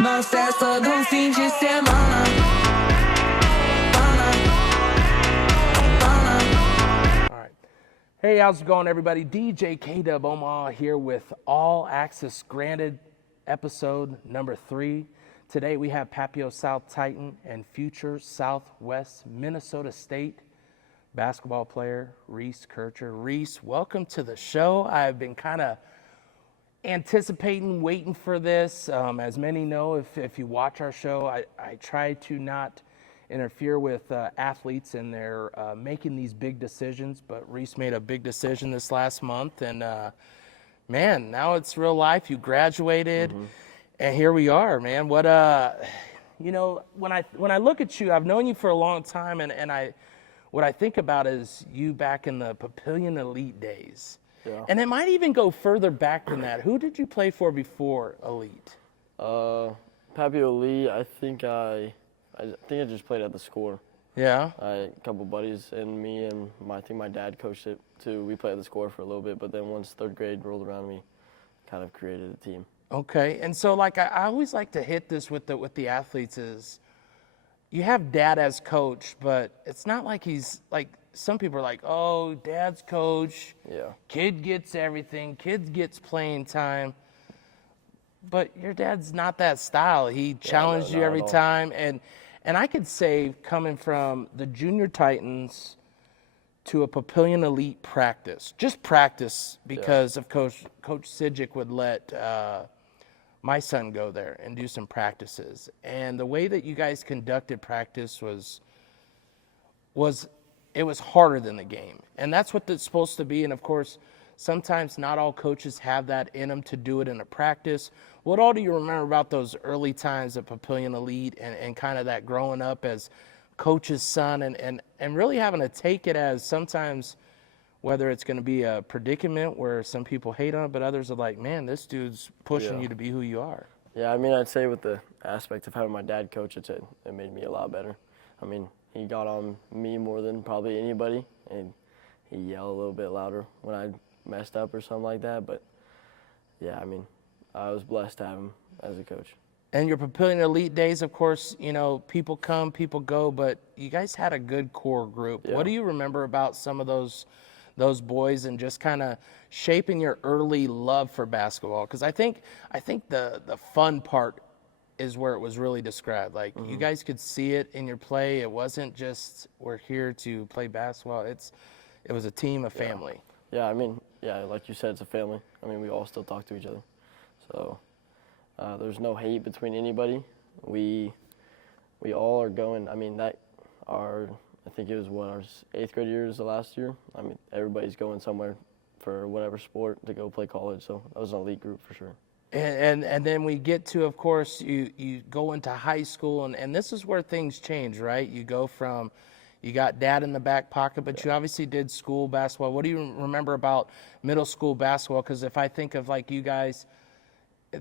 na festa do fim de semana. All right. Hey, how's it going, everybody? DJ K-Dub Omaha here with All Access Granted, episode number 3. Today we have Papio South Titan and future Southwest Minnesota State basketball player Reece Kircher. Reece, welcome to the show. I've been kind of anticipating, waiting for this. As many know, if you watch our show, I try to not interfere with athletes and they're making these big decisions, but Reece made a big decision this last month, and man, now it's real life. You graduated, and here we are, man. What you know, when I look at you, I've known you for a long time, and what I think about is you back in the Papillion Elite days. Yeah. And it might even go further back than that. Who did you play for before Elite? Papio Elite, I think I just played at the score. Yeah? A couple buddies and me and I think my dad coached it too. We played at the score for a little bit, but then once third grade rolled around, we kind of created a team. Okay. And so, like, I always like to hit this with the athletes is you have dad as coach, but it's not like he's like, some people are like, oh, dad's coach, Yeah. kid gets everything, kid gets playing time. But your dad's not that style. He challenged no, you not every at all. time. And I could say, coming from the junior Titans to a Papillion Elite practice, just practice because of Coach Sidgick would let my son go there and do some practices. And the way that you guys conducted practice was it was harder than the game. And that's what it's supposed to be. And of course, sometimes not all coaches have that in them to do it in a practice. What all do you remember about those early times at Papillion Elite and kind of that growing up as coach's son and really having to take it as sometimes whether it's going to be a predicament where some people hate on it, but others are like, man, this dude's pushing you to be who you are. Yeah, I mean, I'd say with the aspect of having my dad coach, it made me a lot better. I mean, he got on me more than probably anybody, and he yelled a little bit louder when I messed up or something like that. But yeah, I mean, I was blessed to have him as a coach. And your Papillion Elite days, of course, you know, people come, people go, but you guys had a good core group. Yeah. What do you remember about some of those boys and just kind of shaping your early love for basketball? Because I think the fun part is where it was really described. Like, you guys could see it in your play. It wasn't just we're here to play basketball. It was a team, a family. Yeah, I mean, yeah, like you said, it's a family. I mean, we all still talk to each other. So there's no hate between anybody. We all are going, I mean, I think it was our 8th grade year is the last year. I mean, everybody's going somewhere for whatever sport to go play college. So that was an elite group for sure. And then we get to, of course, you go into high school, and this is where things change, right? You go from, you got dad in the back pocket, but you obviously did school basketball. What do you remember about middle school basketball? Because if I think of like you guys,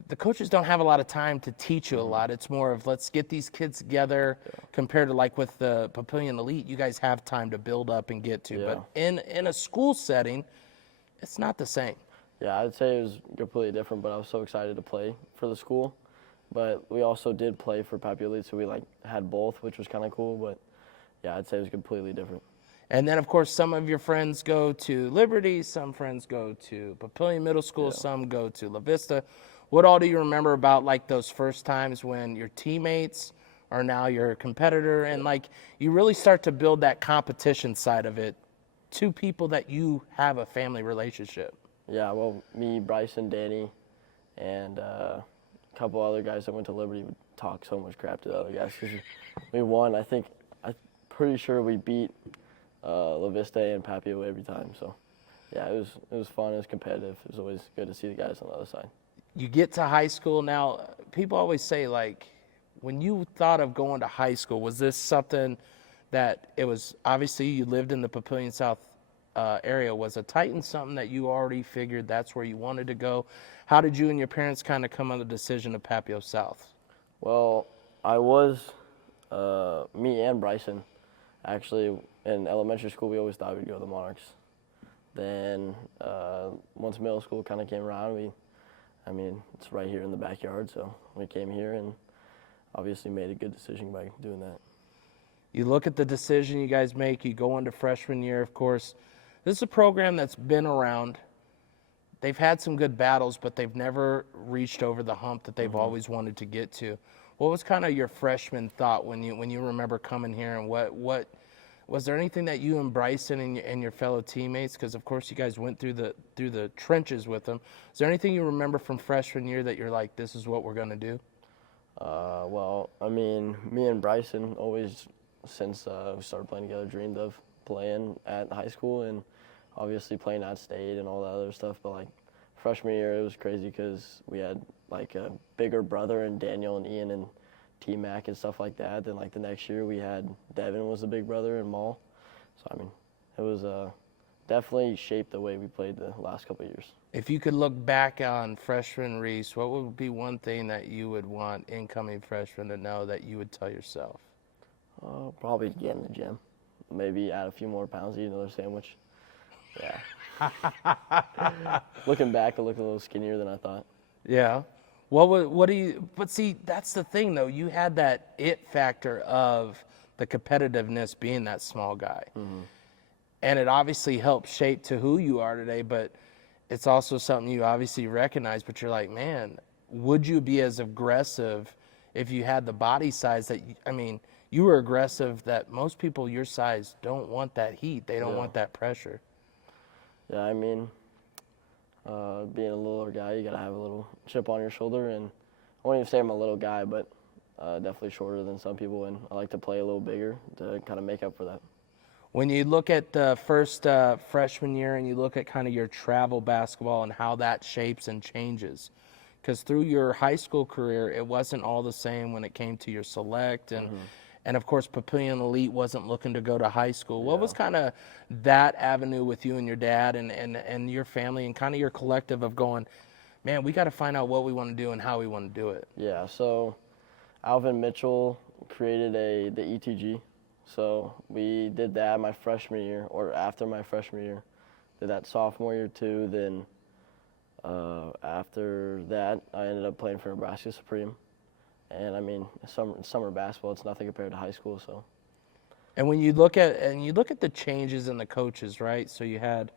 the coaches don't have a lot of time to teach you a lot. It's more of let's get these kids together compared to like with the Papillion Elite, you guys have time to build up and get to. Yeah. But in a school setting, it's not the same. Yeah, I'd say it was completely different, but I was so excited to play for the school. But we also did play for Papio Elite, so we like had both, which was kind of cool. But yeah, I'd say it was completely different. And then, of course, some of your friends go to Liberty, some friends go to Papillion Middle School, some go to La Vista. What all do you remember about like those first times when your teammates are now your competitor and like you really start to build that competition side of it to people that you have a family relationship? Yeah, well, me, Bryson, Danny, and a couple other guys that went to Liberty would talk so much crap to the other guys because we won. I'm pretty sure we beat La Vista and Papio every time. So, yeah, it was fun. It was competitive. It was always good to see the guys on the other side. You get to high school now. People always say, like, when you thought of going to high school, was this something that it was obviously you lived in the Papillion South area? Was a Titan something that you already figured that's where you wanted to go? How did you and your parents kind of come on the decision of Papio South? Well, I was, me and Bryson, actually, in elementary school, we always thought we'd go to the Monarchs. Then once middle school kind of came around, it's right here in the backyard, so we came here, and obviously made a good decision by doing that. You look at the decision you guys make, you go into freshman year, of course. This is a program that's been around. They've had some good battles, but they've never reached over the hump that they've always wanted to get to. What was kind of your freshman thought when you remember coming here, and what was there anything that you and Bryson and your fellow teammates, because of course you guys went through the trenches with them. Is there anything you remember from freshman year that you're like, this is what we're going to do? Well, I mean, me and Bryson always, since we started playing together, dreamed of playing at high school and obviously playing at state and all that other stuff. But like freshman year, it was crazy because we had like a bigger brother and Daniel and Ian and T-Mac and stuff like that. Then like the next year we had Devin was the big brother and Maul. So I mean, it was definitely shaped the way we played the last couple of years. If you could look back on freshman Reece, what would be one thing that you would want incoming freshmen to know that you would tell yourself? Probably get in the gym. Maybe add a few more pounds, eat another sandwich. Yeah. Looking back, I look a little skinnier than I thought. Yeah. But see, that's the thing though. You had that it factor of the competitiveness being that small guy. Mm-hmm. And it obviously helped shape to who you are today, but it's also something you obviously recognize, but you're like, man, would you be as aggressive if you had the body size that, you were aggressive that most people your size don't want that heat. They don't want that pressure. Yeah, I mean, being a littler guy, you got to have a little chip on your shoulder. And I won't even say I'm a little guy, but definitely shorter than some people. And I like to play a little bigger to kind of make up for that. When you look at the first freshman year and you look at kind of your travel basketball and how that shapes and changes, because through your high school career, it wasn't all the same when it came to your select. And of course, Papillion Elite wasn't looking to go to high school. What was kind of that avenue with you and your dad and your family and kind of your collective of going, man, we got to find out what we want to do and how we want to do it? Yeah, so Alvin Mitchell created the ETG. So we did that my freshman year, or after my freshman year. Did that sophomore year too. Then after that, I ended up playing for Nebraska Supreme. And I mean, summer basketball, it's nothing compared to high school. So. And when you look at the changes in the coaches, right? So you had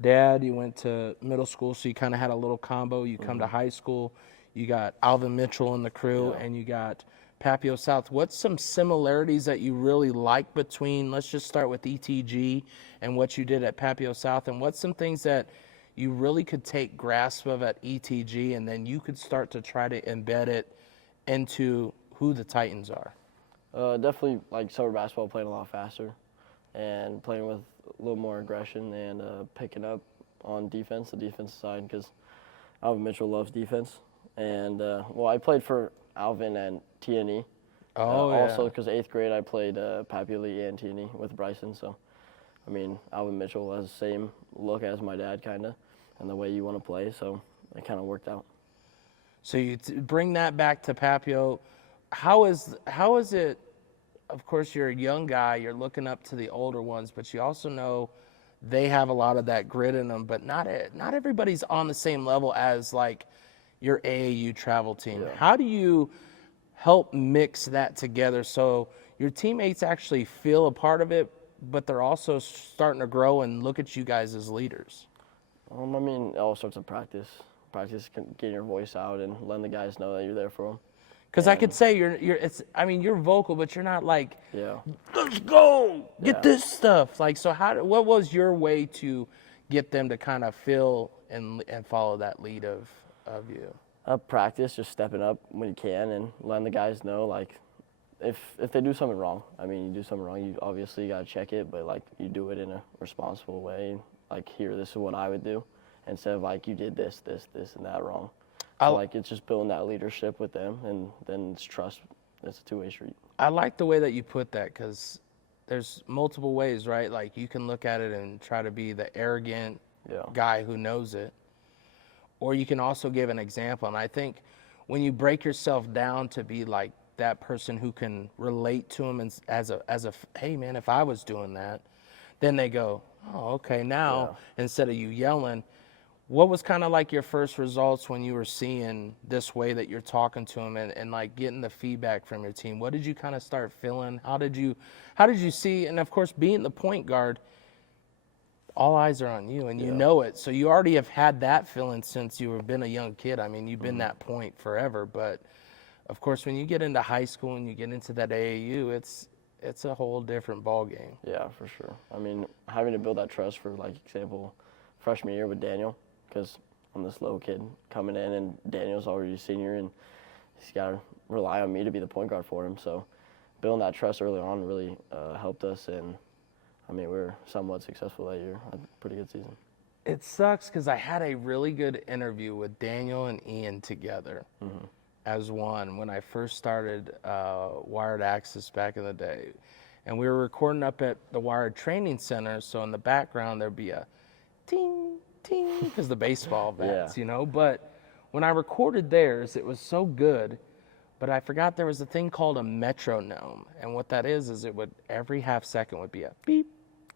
Dad, you went to middle school, so you kind of had a little combo. You come to high school, you got Alvin Mitchell in the crew, and you got Papio South. What's some similarities that you really like between, let's just start with ETG and what you did at Papio South, and what's some things that you really could take grasp of at ETG and then you could start to try to embed it into who the Titans are? Definitely like summer basketball, playing a lot faster and playing with a little more aggression and picking up on defense, the defensive side, because Alvin Mitchell loves defense. And, I played for Alvin and TNE. Also, because 8th grade I played Papio Elite and TNE with Bryson. So, I mean, Alvin Mitchell has the same look as my dad, kind of, and the way you want to play. So it kind of worked out. So you bring that back to Papio. How is it? Of course, you're a young guy. You're looking up to the older ones, but you also know they have a lot of that grit in them. But not everybody's on the same level as like your AAU travel team. Yeah. How do you help mix that together so your teammates actually feel a part of it, but they're also starting to grow and look at you guys as leaders? I mean, all sorts of practice, getting your voice out and letting the guys know that you're there for them. Because I could say you're vocal, but you're not like, let's go, get this stuff. Like, so what was your way to get them to kind of feel and follow that lead of you? Practice, just stepping up when you can and letting the guys know, like, if they do something wrong, I mean, you do something wrong, you obviously got to check it, but, like, you do it in a responsible way. Like, here, this is what I would do, instead of, like, you did this, and that wrong. So, like, it's just building that leadership with them, and then it's trust. It's a two-way street. I like the way that you put that, because there's multiple ways, right? Like, you can look at it and try to be the arrogant guy who knows it, or you can also give an example. And I think when you break yourself down to be like that person who can relate to them as a hey, man, if I was doing that, then they go, oh, okay, now instead of you yelling, What was kind of like your first results when you were seeing this way that you're talking to them and like getting the feedback from your team? What did you kind of start feeling? How did you see, and of course being the point guard, all eyes are on you and you know it. So you already have had that feeling since you were been a young kid. I mean, you've been that point forever, but of course when you get into high school and you get into that AAU, it's a whole different ball game. Yeah, for sure. I mean, having to build that trust for, like, example, freshman year with Daniel, because I'm this little kid coming in, and Daniel's already a senior, and he's got to rely on me to be the point guard for him. So building that trust early on really helped us, and, I mean, we were somewhat successful that year. Had a pretty good season. It sucks because I had a really good interview with Daniel and Ian together as one when I first started Wired Axcess back in the day. And we were recording up at the Wired Training Center, so in the background there'd be a ting, ting, because the baseball bats, you know. But when I recorded theirs, it was so good, but I forgot there was a thing called a metronome. And what that is it would, every half second would be a beep,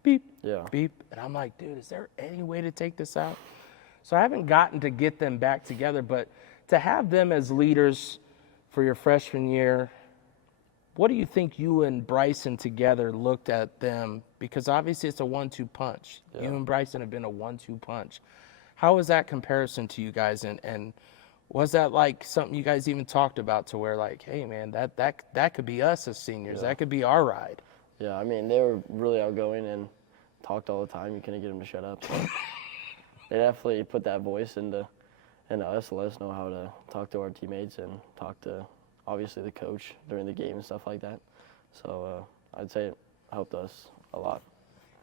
beep, beep. And I'm like, dude, is there any way to take this out? So I haven't gotten to get them back together, but to have them as leaders for your freshman year, what do you think you and Bryson together looked at them? Because obviously it's a 1-2 punch. You and Bryson have been a 1-2 punch. How was that comparison to you guys? And was that like something you guys even talked about to where like, hey man, that could be us as seniors. That could be our ride. Yeah, I mean, they were really outgoing and talked all the time. You couldn't get them to shut up. So they definitely put that voice into us, to let us know how to talk to our teammates and talk to, obviously, the coach during the game and stuff like that. So I'd say it helped us a lot.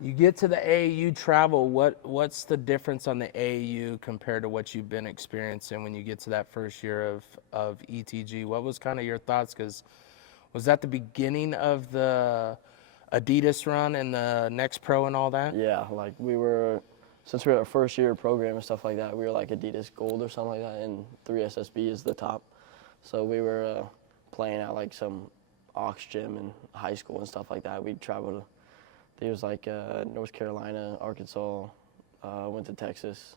You get to the AAU travel, what's the difference on the AAU compared to what you've been experiencing when you get to that first year of ETG? What was kind of your thoughts? Because was that the beginning of the Adidas run and the Next Pro and all that? Yeah, like since we were our first year program and stuff like that, we were like Adidas Gold or something like that, and 3SSB is the top. So we were playing at like some Aux gym in high school and stuff like that. We traveled, it was like North Carolina, Arkansas, went to Texas,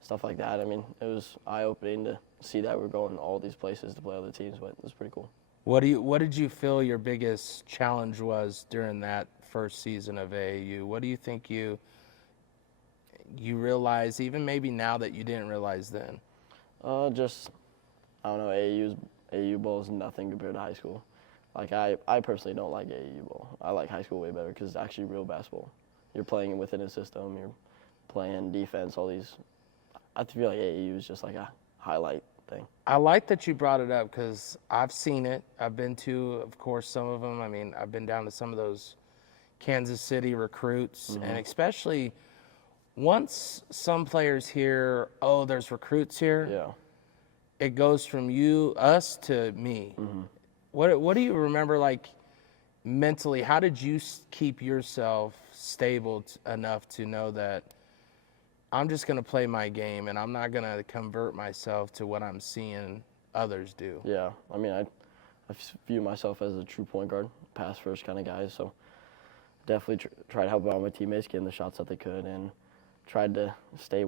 stuff like that. I mean, it was eye-opening to see that we're going all these places to play other teams, but it was pretty cool. What did you feel your biggest challenge was during that first season of AAU? What do you think you realize, even maybe now that you didn't realize then? Just, I don't know, AAU ball is nothing compared to high school. Like, I personally don't like AAU ball. I like high school way better because it's actually real basketball. You're playing within a system. You're playing defense, all these. I feel like AAU is just like a highlight thing. I like that you brought it up because I've seen it. I've been to, of course, some of them. I mean, I've been down to some of those Kansas City recruits, and especially once some players hear, oh, there's recruits here, it goes from us to me. What do you remember, like, mentally? How did you keep yourself stable enough to know that I'm just going to play my game and I'm not going to convert myself to what I'm seeing others do? Yeah, I mean, I view myself as a true point guard, pass first kind of guy, so definitely try to help out my teammates getting the shots that they could, and tried to stay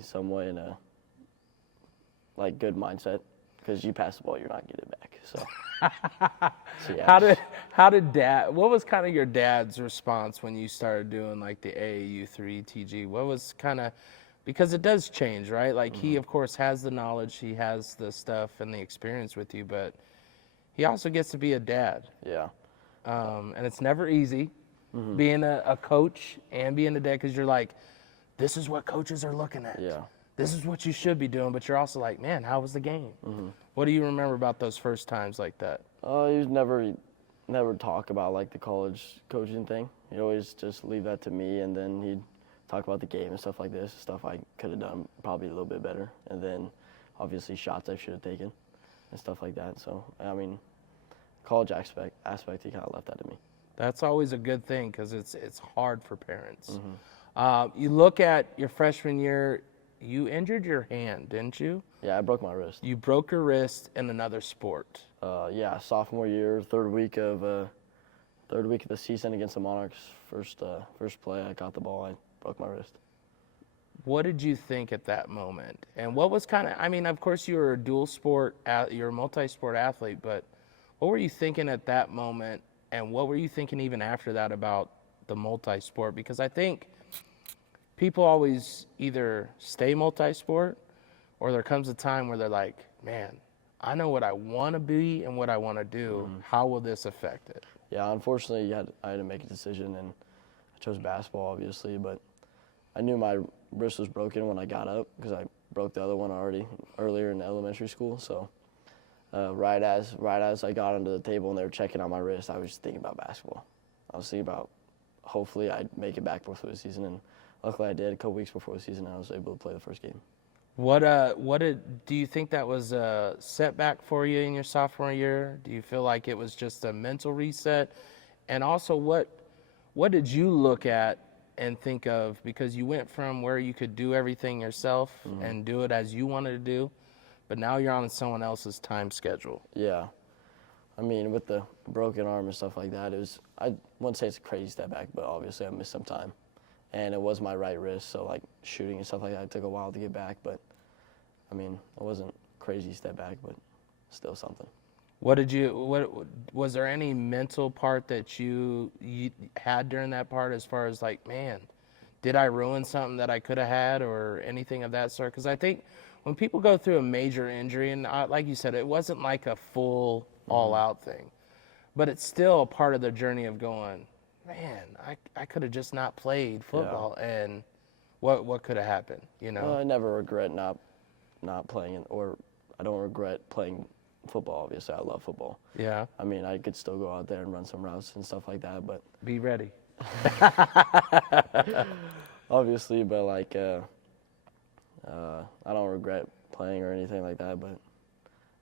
somewhat in a good mindset, because you pass the ball, you're not getting it back. So, yeah. How did Dad? What was kind of your dad's response when you started doing like the AAU 3 TG? What was kind of, because it does change, right? Like he of course has the knowledge, he has the stuff and the experience with you, but he also gets to be a dad. Yeah. And it's never easy being a coach and being a dad, because you're like, this is what coaches are looking at. Yeah. This is what you should be doing, but you're also like, man, how was the game? What do you remember about those first times like that? He never talk about like the college coaching thing. He'd always just leave that to me, and then he'd talk about the game and stuff like this, stuff I could have done probably a little bit better, and then obviously shots I should have taken and stuff like that. So, I mean, college aspect, he kind of left that to me. That's always a good thing, because it's hard for parents. You look at your freshman year, you injured your hand, didn't you? Yeah, I broke my wrist. You broke your wrist in another sport. Yeah, sophomore year, third week of the season against the Monarchs. First play, I caught the ball, I broke my wrist. What did you think at that moment? And what was kind of, I mean, of course you were a dual sport, you're a multi-sport athlete, but what were you thinking at that moment? And what were you thinking even after that about the multi-sport? Because I think people always either stay multi-sport or there comes a time where they're like, man, I know what I want to be and what I want to do. How will this affect it? Yeah, unfortunately, I had to make a decision, and I chose basketball, obviously, but I knew my wrist was broken when I got up because I broke the other one already earlier in elementary school. So right as I got onto the table and they were checking on my wrist, I was just thinking about basketball. I was thinking about hopefully I'd make it back before the season, and luckily I did. A couple weeks before the season, I was able to play the first game. Do you think that was a setback for you in your sophomore year? Do you feel like it was just a mental reset? And also, what did you look at and think of, because you went from where you could do everything yourself and do it as you wanted to do, but now you're on someone else's time schedule? Yeah. I mean, with the broken arm and stuff like that, I wouldn't say it's a crazy step back, but obviously I missed some time. And it was my right wrist, so like shooting and stuff like that, it took a while to get back, but I mean, it wasn't a crazy step back, but still something. Was there any mental part that you had during that part, as far as like, man, did I ruin something that I could have had, or anything of that sort? Because I think when people go through a major injury, and like you said, it wasn't like a full all-out thing, but it's still a part of the journey of going, man, I could have just not played football, and what could have happened, you know? I never regret not playing, or I don't regret playing football. Obviously, I love football. Yeah. I mean, I could still go out there and run some routes and stuff like that, but Be ready. obviously, but like, I don't regret playing or anything like that, but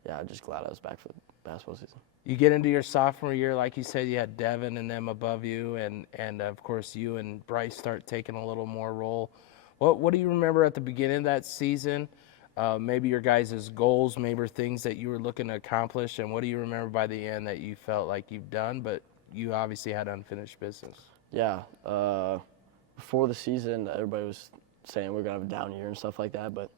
yeah, I'm just glad I was back for the basketball season. You get into your sophomore year, like you said, you had Devin and them above you, and of course you and Bryce start taking a little more role. What do you remember at the beginning of that season? Maybe your guys' goals, maybe things that you were looking to accomplish, and what do you remember by the end that you felt like you've done, but you obviously had unfinished business? Yeah, before the season, everybody was saying we're going to have a down year and stuff like that, but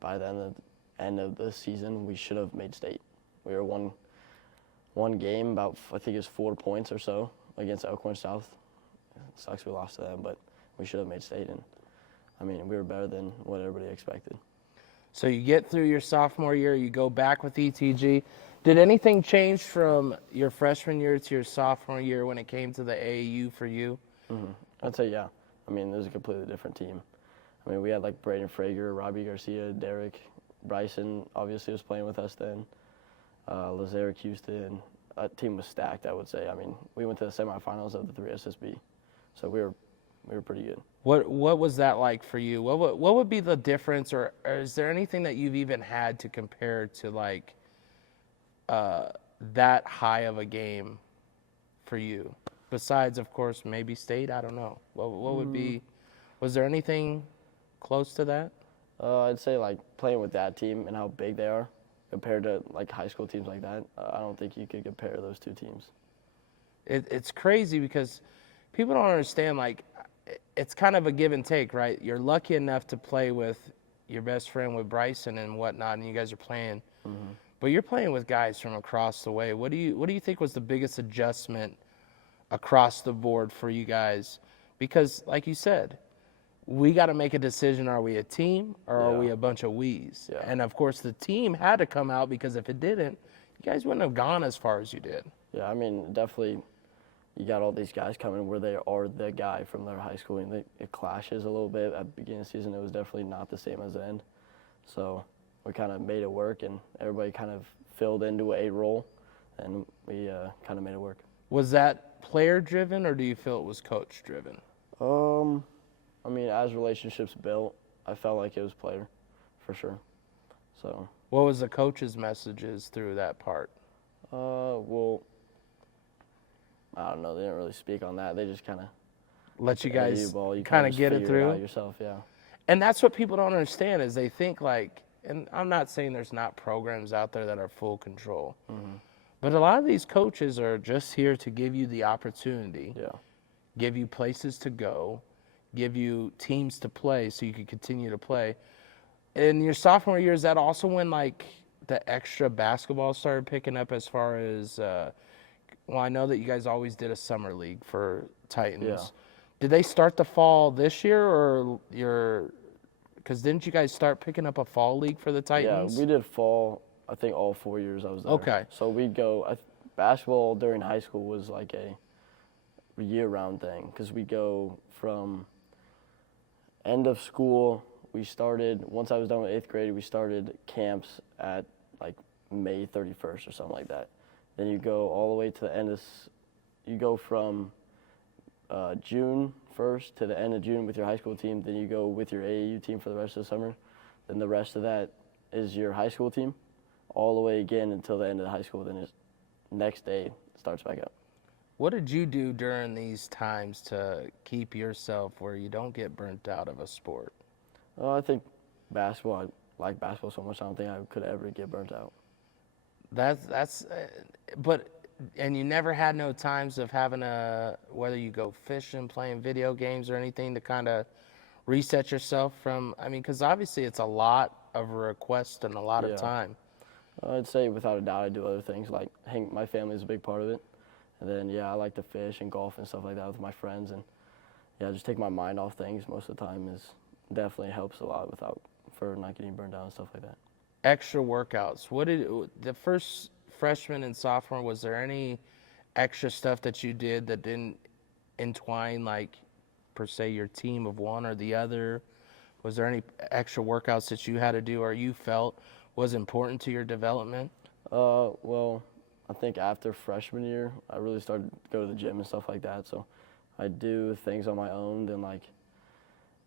by the end of the season, we should have made state. We were one game, about, I think it was 4 points or so, against Elkhorn South. It sucks we lost to them, but we should have made state, and I mean, we were better than what everybody expected. So you get through your sophomore year, you go back with ETG. Did anything change from your freshman year to your sophomore year when it came to the AAU for you? I'd say, yeah. I mean, it was a completely different team. I mean, we had like Braden Frager, Robbie Garcia, Derek, Bryson obviously was playing with us then, Lazarick Houston. That team was stacked, I would say. I mean, we went to the semifinals of the 3 SSB, so we were pretty good. What was that like for you? What would be the difference, or is there anything that you've even had to compare to like that high of a game for you? Besides, of course, maybe state. I don't know. What would be? Was there anything close to that? I'd say like playing with that team and how big they are compared to like high school teams like that. I don't think you could compare those two teams. It's crazy because people don't understand, like, it's kind of a give and take, right? You're lucky enough to play with your best friend, with Bryson and whatnot, and you guys are playing. But you're playing with guys from across the way. What do you think was the biggest adjustment across the board for you guys? Because, like you said, we got to make a decision. Are we a team or are we a bunch of we's? Yeah. And, of course, the team had to come out, because if it didn't, you guys wouldn't have gone as far as you did. Yeah, I mean, definitely you got all these guys coming where they are the guy from their high school, and it clashes a little bit. At the beginning of the season, it was definitely not the same as the end. So we kind of made it work, and everybody kind of filled into a role, and we kind of made it work. Was that player-driven, or do you feel it was coach-driven? I mean, as relationships built, I felt like it was player, for sure. So. What was the coach's messages through that part? Well, I don't know. They didn't really speak on that. They just kind of let you guys you kind of get it through out yourself. Yeah. And that's what people don't understand, is they think like, and I'm not saying there's not programs out there that are full control, but a lot of these coaches are just here to give you the opportunity, give you places to go, give you teams to play so you could continue to play. In your sophomore year, is that also when like the extra basketball started picking up as far as, well, I know that you guys always did a summer league for Titans. Yeah. Did they start the fall this year, or because didn't you guys start picking up a fall league for the Titans? Yeah, we did fall, I think all 4 years I was there. Okay. So we'd go, basketball during high school was like a year-round thing, because we go from end of school, we started, once I was done with 8th grade, we started camps at like May 31st or something like that. Then you go all the way to the end of, you go from June 1st to the end of June with your high school team, then you go with your AAU team for the rest of the summer. Then the rest of that is your high school team, all the way again until the end of the high school. Then it's next day it starts back up. What did you do during these times to keep yourself where you don't get burnt out of a sport? I think basketball, I like basketball so much, I don't think I could ever get burnt out. And you never had no times of having whether you go fishing, playing video games or anything to kind of reset yourself from, I mean, because obviously it's a lot of request and a lot of time. I'd say without a doubt I do other things, like my family is a big part of it. And then, I like to fish and golf and stuff like that with my friends. And, just take my mind off things most of the time definitely helps a lot for not getting burned out and stuff like that. Extra workouts. What did the first freshman and sophomore, was there any extra stuff that you did that didn't entwine, like, per se, your team of one or the other? Was there any extra workouts that you had to do or you felt was important to your development? Well, I think after freshman year, I really started to go to the gym and stuff like that. So I do things on my own. Then, like,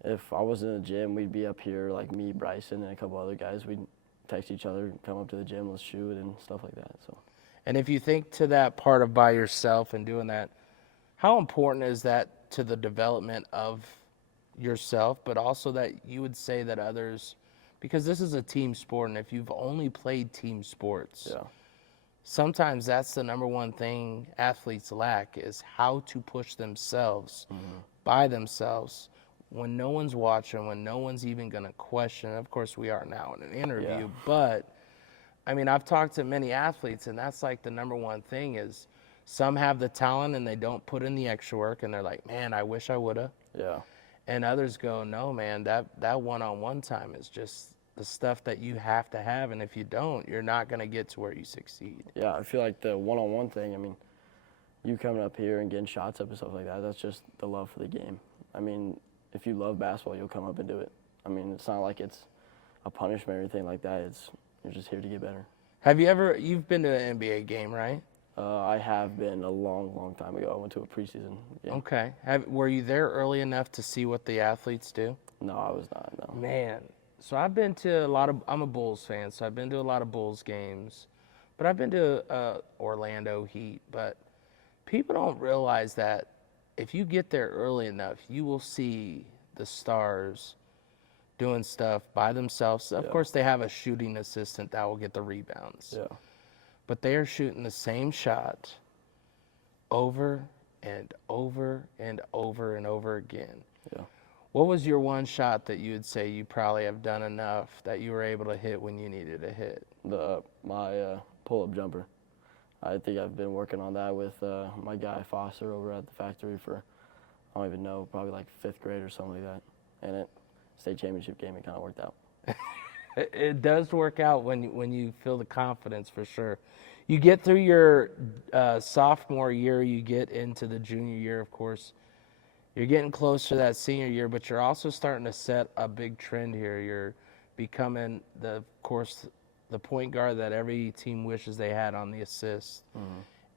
if I was in the gym, we'd be up here, like me, Bryson, and a couple other guys. We'd text each other, come up to the gym, let's shoot, and stuff like that. So. And if you think to that part of by yourself and doing that, how important is that to the development of yourself, but also that you would say that others, because this is a team sport, and if you've only played team sports, sometimes that's the number one thing athletes lack, is how to push themselves by themselves when no one's watching, when no one's even going to question. Of course, we are now in an interview, but I mean, I've talked to many athletes, and that's like the number one thing is some have the talent and they don't put in the extra work, and they're like, man, I wish I would have. Yeah. And others go, no, man, that one-on-one time is just the stuff that you have to have, and if you don't, you're not going to get to where you succeed. Yeah, I feel like the one-on-one thing, I mean, you coming up here and getting shots up and stuff like that, that's just the love for the game. I mean, if you love basketball, you'll come up and do it. I mean, it's not like it's a punishment or anything like that. You're just here to get better. You've been to an NBA game, right? I have been a long, long time ago. I went to a preseason game. Okay. Were you there early enough to see what the athletes do? No, I was not, no. Man, so I've been to I'm a Bulls fan, so I've been to a lot of Bulls games. But I've been to Orlando Heat. But people don't realize that if you get there early enough, you will see the stars doing stuff by themselves. Of course, they have a shooting assistant that will get the rebounds. Yeah. But they are shooting the same shot over and over and over and over again. Yeah. What was your one shot that you would say you probably have done enough that you were able to hit when you needed to hit? My pull-up jumper. I think I've been working on that with my guy Foster over at the factory for, I don't even know, probably like 5th grade or something like that. And it state championship game, it kind of worked out. It does work out when you feel the confidence, for sure. You get through your sophomore year, you get into the junior year, of course. You're getting close to that senior year, but you're also starting to set a big trend here. You're becoming, of course, the point guard that every team wishes they had on the assist,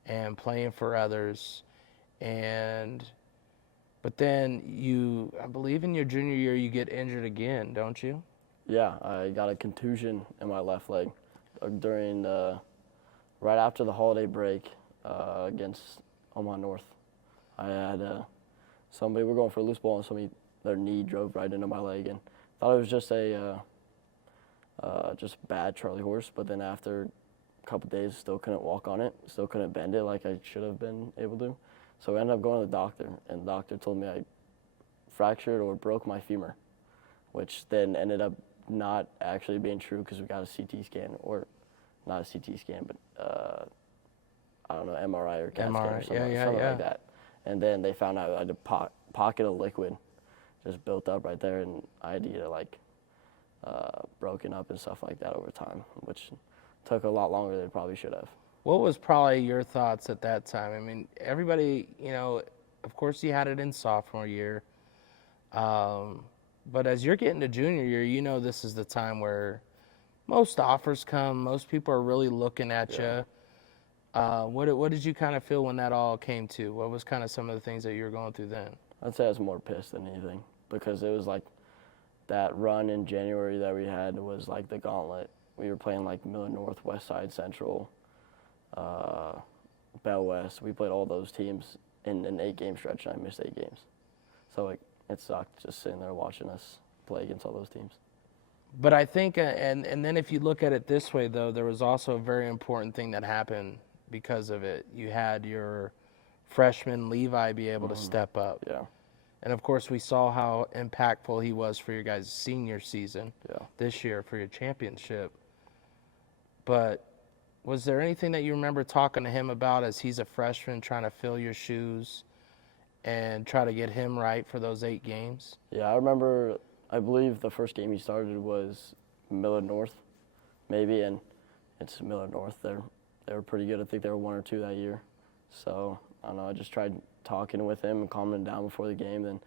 and playing for others. But then I believe in your junior year, you get injured again, don't you? Yeah, I got a contusion in my left leg during right after the holiday break against Omaha North. I had we were going for a loose ball, and their knee drove right into my leg, and thought it was just just bad Charlie horse. But then after a couple days, still couldn't walk on it, still couldn't bend it like I should have been able to. So I ended up going to the doctor, and the doctor told me fractured or broke my femur, which then ended up not actually being true because we got a CT scan, or not a CT scan, but I don't know, MRI or CAT scan or something like that. And then they found out I had a pocket of liquid just built up right there, and I had to get it like broken up and stuff like that over time, which took a lot longer than it probably should have. What was probably your thoughts at that time? I mean, everybody, you know, of course you had it in sophomore year, but as you're getting to junior year, you know this is the time where most offers come, most people are really looking at you. What did you kind of feel when that all came to? What was kind of some of the things that you were going through then? I'd say I was more pissed than anything, because it was like that run in January that we had was like the gauntlet. We were playing like Miller North, West Side Central, Bell West. We played all those teams in an 8-game stretch, and I missed 8 games. So it sucked just sitting there watching us play against all those teams. But I think, and then if you look at it this way, though, there was also a very important thing that happened because of it. You had your freshman Levi be able to step up. Yeah. And, of course, we saw how impactful he was for your guys' senior season this year for your championship. But was there anything that you remember talking to him about as he's a freshman, trying to fill your shoes and try to get him right for those 8 games? Yeah, I remember, I believe the first game he started was Miller North, maybe, and it's Miller North. They were pretty good. I think they were 1 or 2 that year. So, I don't know, I just tried talking with him and calming him down before the game, then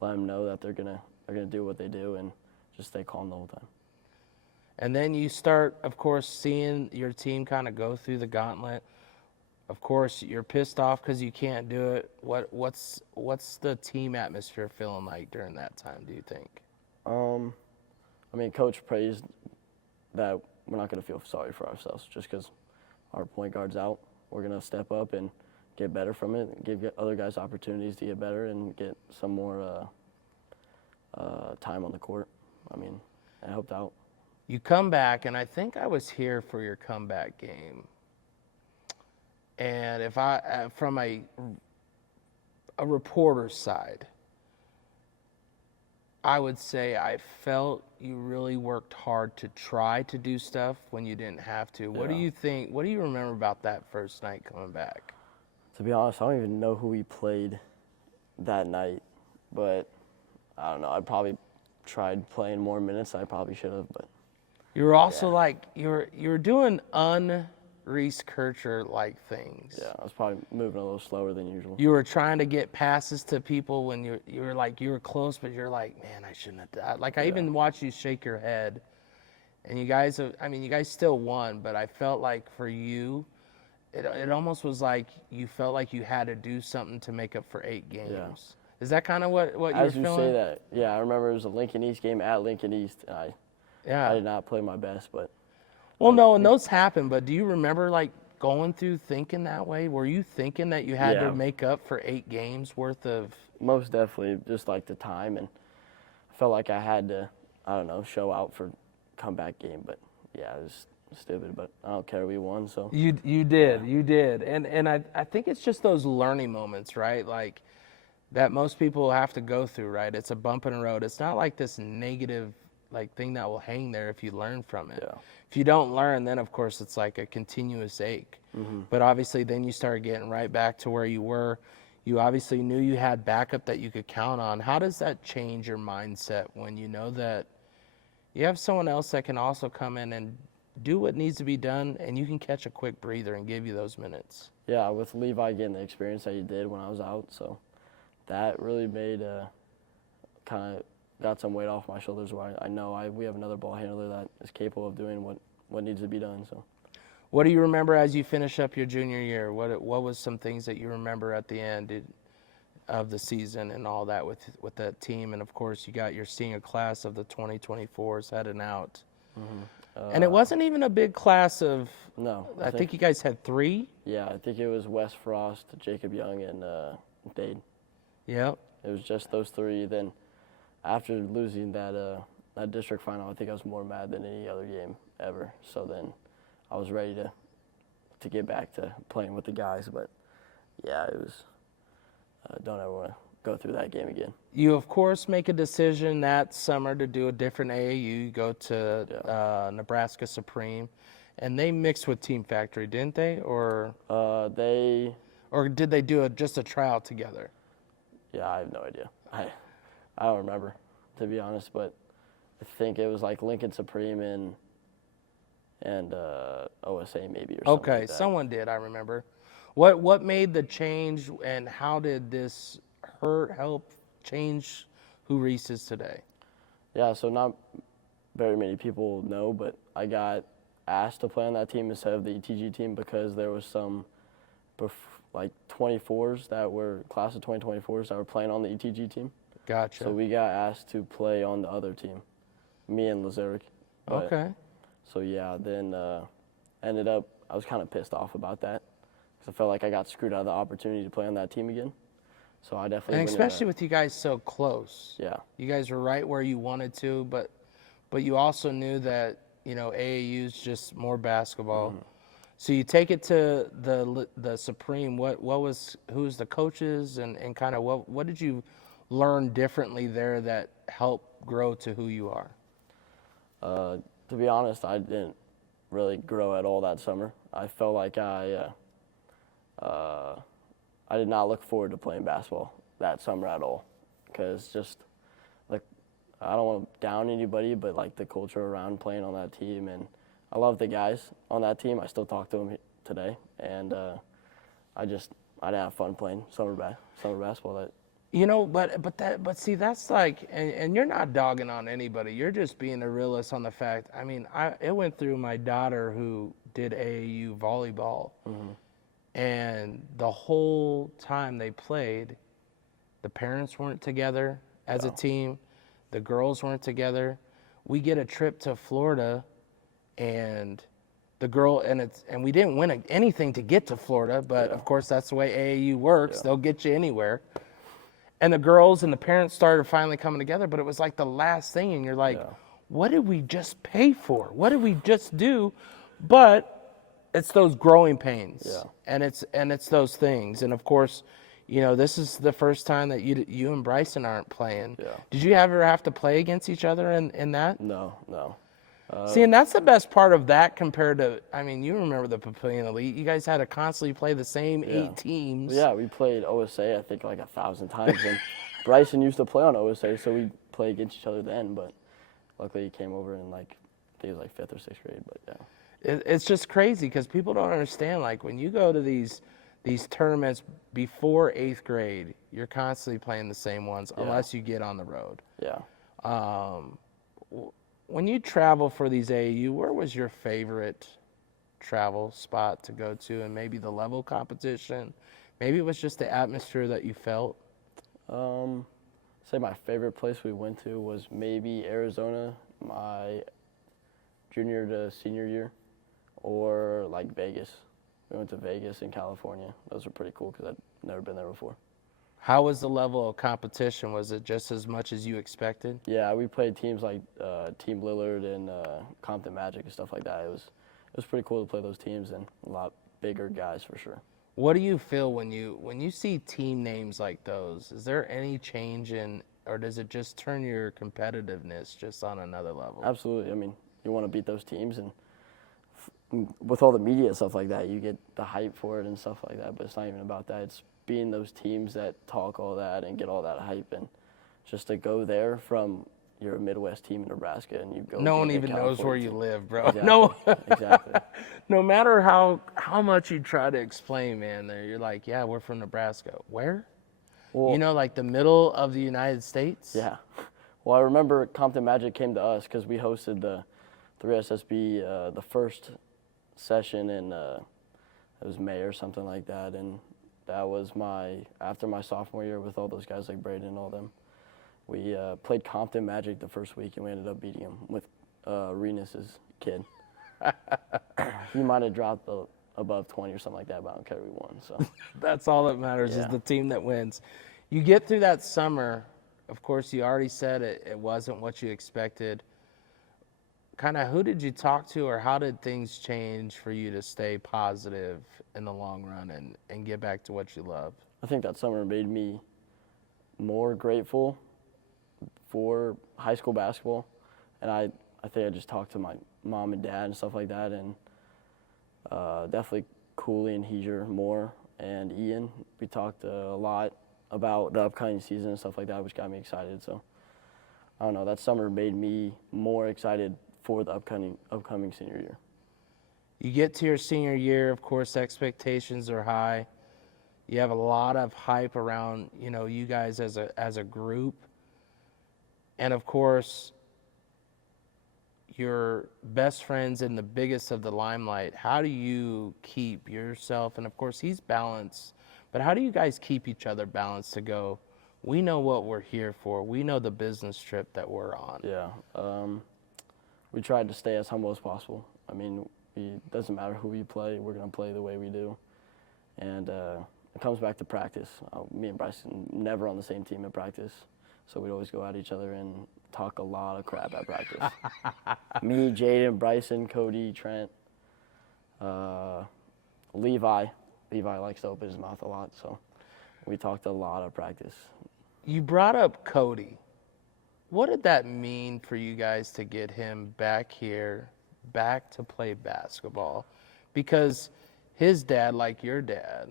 let him know that they're gonna do what they do and just stay calm the whole time. And then you start, of course, seeing your team kind of go through the gauntlet. Of course, you're pissed off because you can't do it. What's the team atmosphere feeling like during that time, do you think? I mean, Coach praised that we're not going to feel sorry for ourselves just because our point guard's out. We're going to step up and get better from it, and give other guys opportunities to get better and get some more time on the court. I mean, it helped out. You come back, and I think I was here for your comeback game. And if I, from a reporter's side, I would say I felt you really worked hard to try to do stuff when you didn't have to. What do you think? What do you remember about that first night coming back? To be honest, I don't even know who we played that night, but I don't know. I probably tried playing more minutes than I probably should have, but. You were also like, you were doing Reece Kircher like things. Yeah, I was probably moving a little slower than usual. You were trying to get passes to people when you were close, but you're like, man, I shouldn't have done. Like I even watched you shake your head, and you guys still won, but I felt like for you, it almost was like you felt like you had to do something to make up for 8 games. Yeah. Is that kind of what you were feeling? As you say that, yeah, I remember it was a Lincoln East game at Lincoln East, and I did not play my best, but. Well, no, and those happen, but do you remember, like, going through thinking that way? Were you thinking that you had to make up for 8 games worth of? Most definitely, just like the time, and I felt like I had to, I don't know, show out for comeback game, but yeah, it was stupid, but I don't care, we won, so. You did, and I think it's just those learning moments, right? Like, that most people have to go through, right? It's a bump in the road. It's not like this negative thing that will hang there if you learn from it. Yeah. If you don't learn, then of course it's like a continuous ache. But obviously then you start getting right back to where you were. You obviously knew you had backup that you could count on. How does that change your mindset when you know that you have someone else that can also come in and do what needs to be done, and you can catch a quick breather and give you those minutes? Yeah, with Levi getting the experience that he did when I was out, so that really made kind of got some weight off my shoulders where I know we have another ball handler that is capable of doing what needs to be done. So, what do you remember as you finish up your junior year? What was some things that you remember at the end of the season and all that with that team? And of course, you got your senior class of the 2024s heading out. And it wasn't even a big class of. No, I think you guys had 3. Yeah, I think it was Wes Frost, Jacob Young, and Dade. Yep. It was just those 3. Then. After losing that district final, I think I was more mad than any other game ever. So then I was ready to get back to playing with the guys. But, yeah, it was don't ever want to go through that game again. You, of course, make a decision that summer to do a different AAU. You go to Nebraska Supreme, and they mixed with Team Factory, didn't they? Or did they do just a tryout together? Yeah, I have no idea. I don't remember, to be honest, but I think it was like Lincoln Supreme and OSA maybe or something Okay, like that. someone did, I remember. What made the change, and how did this help change who Reece is today? Yeah, so not very many people know, but I got asked to play on that team instead of the ETG team because there was some like 24s that were class of 2024s that were playing on the ETG team. Gotcha. So we got asked to play on the other team, me and Lazaric. Okay. So yeah, then ended up, I was kind of pissed off about that because I felt like I got screwed out of the opportunity to play on that team again. So I definitely And especially with you guys so close. Yeah. You guys were right where you wanted to, but you also knew that, AAU's just more basketball. Mm-hmm. So you take it to the Supreme. Who's the coaches and kind of what did you learn differently there that helped grow to who you are? To be honest, I didn't really grow at all that summer. I felt like I did not look forward to playing basketball that summer at all, because just like I don't want to down anybody, but like the culture around playing on that team, and I love the guys on that team. I still talk to them today, and I didn't have fun playing summer basketball. But see, that's like, and you're not dogging on anybody. You're just being a realist on the fact. I mean, it went through my daughter who did AAU volleyball, and the whole time they played, the parents weren't together as a team, the girls weren't together. We get a trip to Florida, and and we didn't win anything to get to Florida, but of course that's the way AAU works. They'll get you anywhere. And the girls and the parents started finally coming together, but it was like the last thing, and you're like, what did we just pay for? What did we just do? But it's those growing pains, and it's those things. And of course, this is the first time that you and Bryson aren't playing. Yeah. Did you ever have to play against each other in that? No. See, and that's the best part of that compared to, I mean, you remember the Papillion Elite. You guys had to constantly play the same 8 teams. Yeah, we played OSA, I think, like 1,000 times. And Bryson used to play on OSA, so we'd play against each other then. But luckily he came over in, I think it was like 5th or 6th grade. But yeah. It's just crazy because people don't understand. Like, when you go to these tournaments before 8th grade, you're constantly playing the same ones unless you get on the road. Yeah. When you travel for these AAU, where was your favorite travel spot to go to, and maybe the level competition? Maybe it was just the atmosphere that you felt. Say my favorite place we went to was maybe Arizona, my junior to senior year, or like Vegas. We went to Vegas in California. Those were pretty cool because I'd never been there before. How was the level of competition? Was it just as much as you expected? Yeah, we played teams like Team Lillard and Compton Magic and stuff like that. It was pretty cool to play those teams and a lot bigger guys for sure. What do you feel when you see team names like those? Is there any change or does it just turn your competitiveness just on another level? Absolutely. I mean, you want to beat those teams, and with all the media and stuff like that, you get the hype for it and stuff like that. But it's not even about that. It's being those teams that talk all that and get all that hype, and just to go there from your Midwest team in Nebraska and you go. No one even knows where you live, bro. Exactly. No, exactly. No matter how much you try to explain, man, you're like, yeah, we're from Nebraska. Where? Well, like the middle of the United States? Yeah. Well, I remember Compton Magic came to us because we hosted the 3SSB the first session in it was May or something like that, and that was after my sophomore year with all those guys like Braden and all them. We played Compton Magic the first week, and we ended up beating them with Renus's kid. He might have dropped above 20 or something like that, but I don't care, we won. So that's all that matters is the team that wins. You get through that summer. Of course, you already said it wasn't what you expected. Kind of who did you talk to, or how did things change for you to stay positive in the long run and get back to what you love? I think that summer made me more grateful for high school basketball, and I think I just talked to my mom and dad and stuff like that, and definitely Cooley and Heeger more, and Ian. We talked a lot about the upcoming season and stuff like that, which got me excited. So I don't know, that summer made me more excited for the upcoming senior year. You get to your senior year, of course, expectations are high. You have a lot of hype around, you guys as a group. And of course, your best friends in the biggest of the limelight. How do you keep yourself, and of course he's balanced, but how do you guys keep each other balanced to go, we know what we're here for, we know the business trip that we're on? Yeah, we tried to stay as humble as possible. I mean, it doesn't matter who we play, we're going to play the way we do. And it comes back to practice. Me and Bryson never on the same team at practice, so we'd always go at each other and talk a lot of crap at practice. Me, Jaden, Bryson, Cody, Trent, Levi. Levi likes to open his mouth a lot, so we talked a lot of practice. You brought up Cody. What did that mean for you guys to get him back here, back to play basketball? Because his dad, like your dad,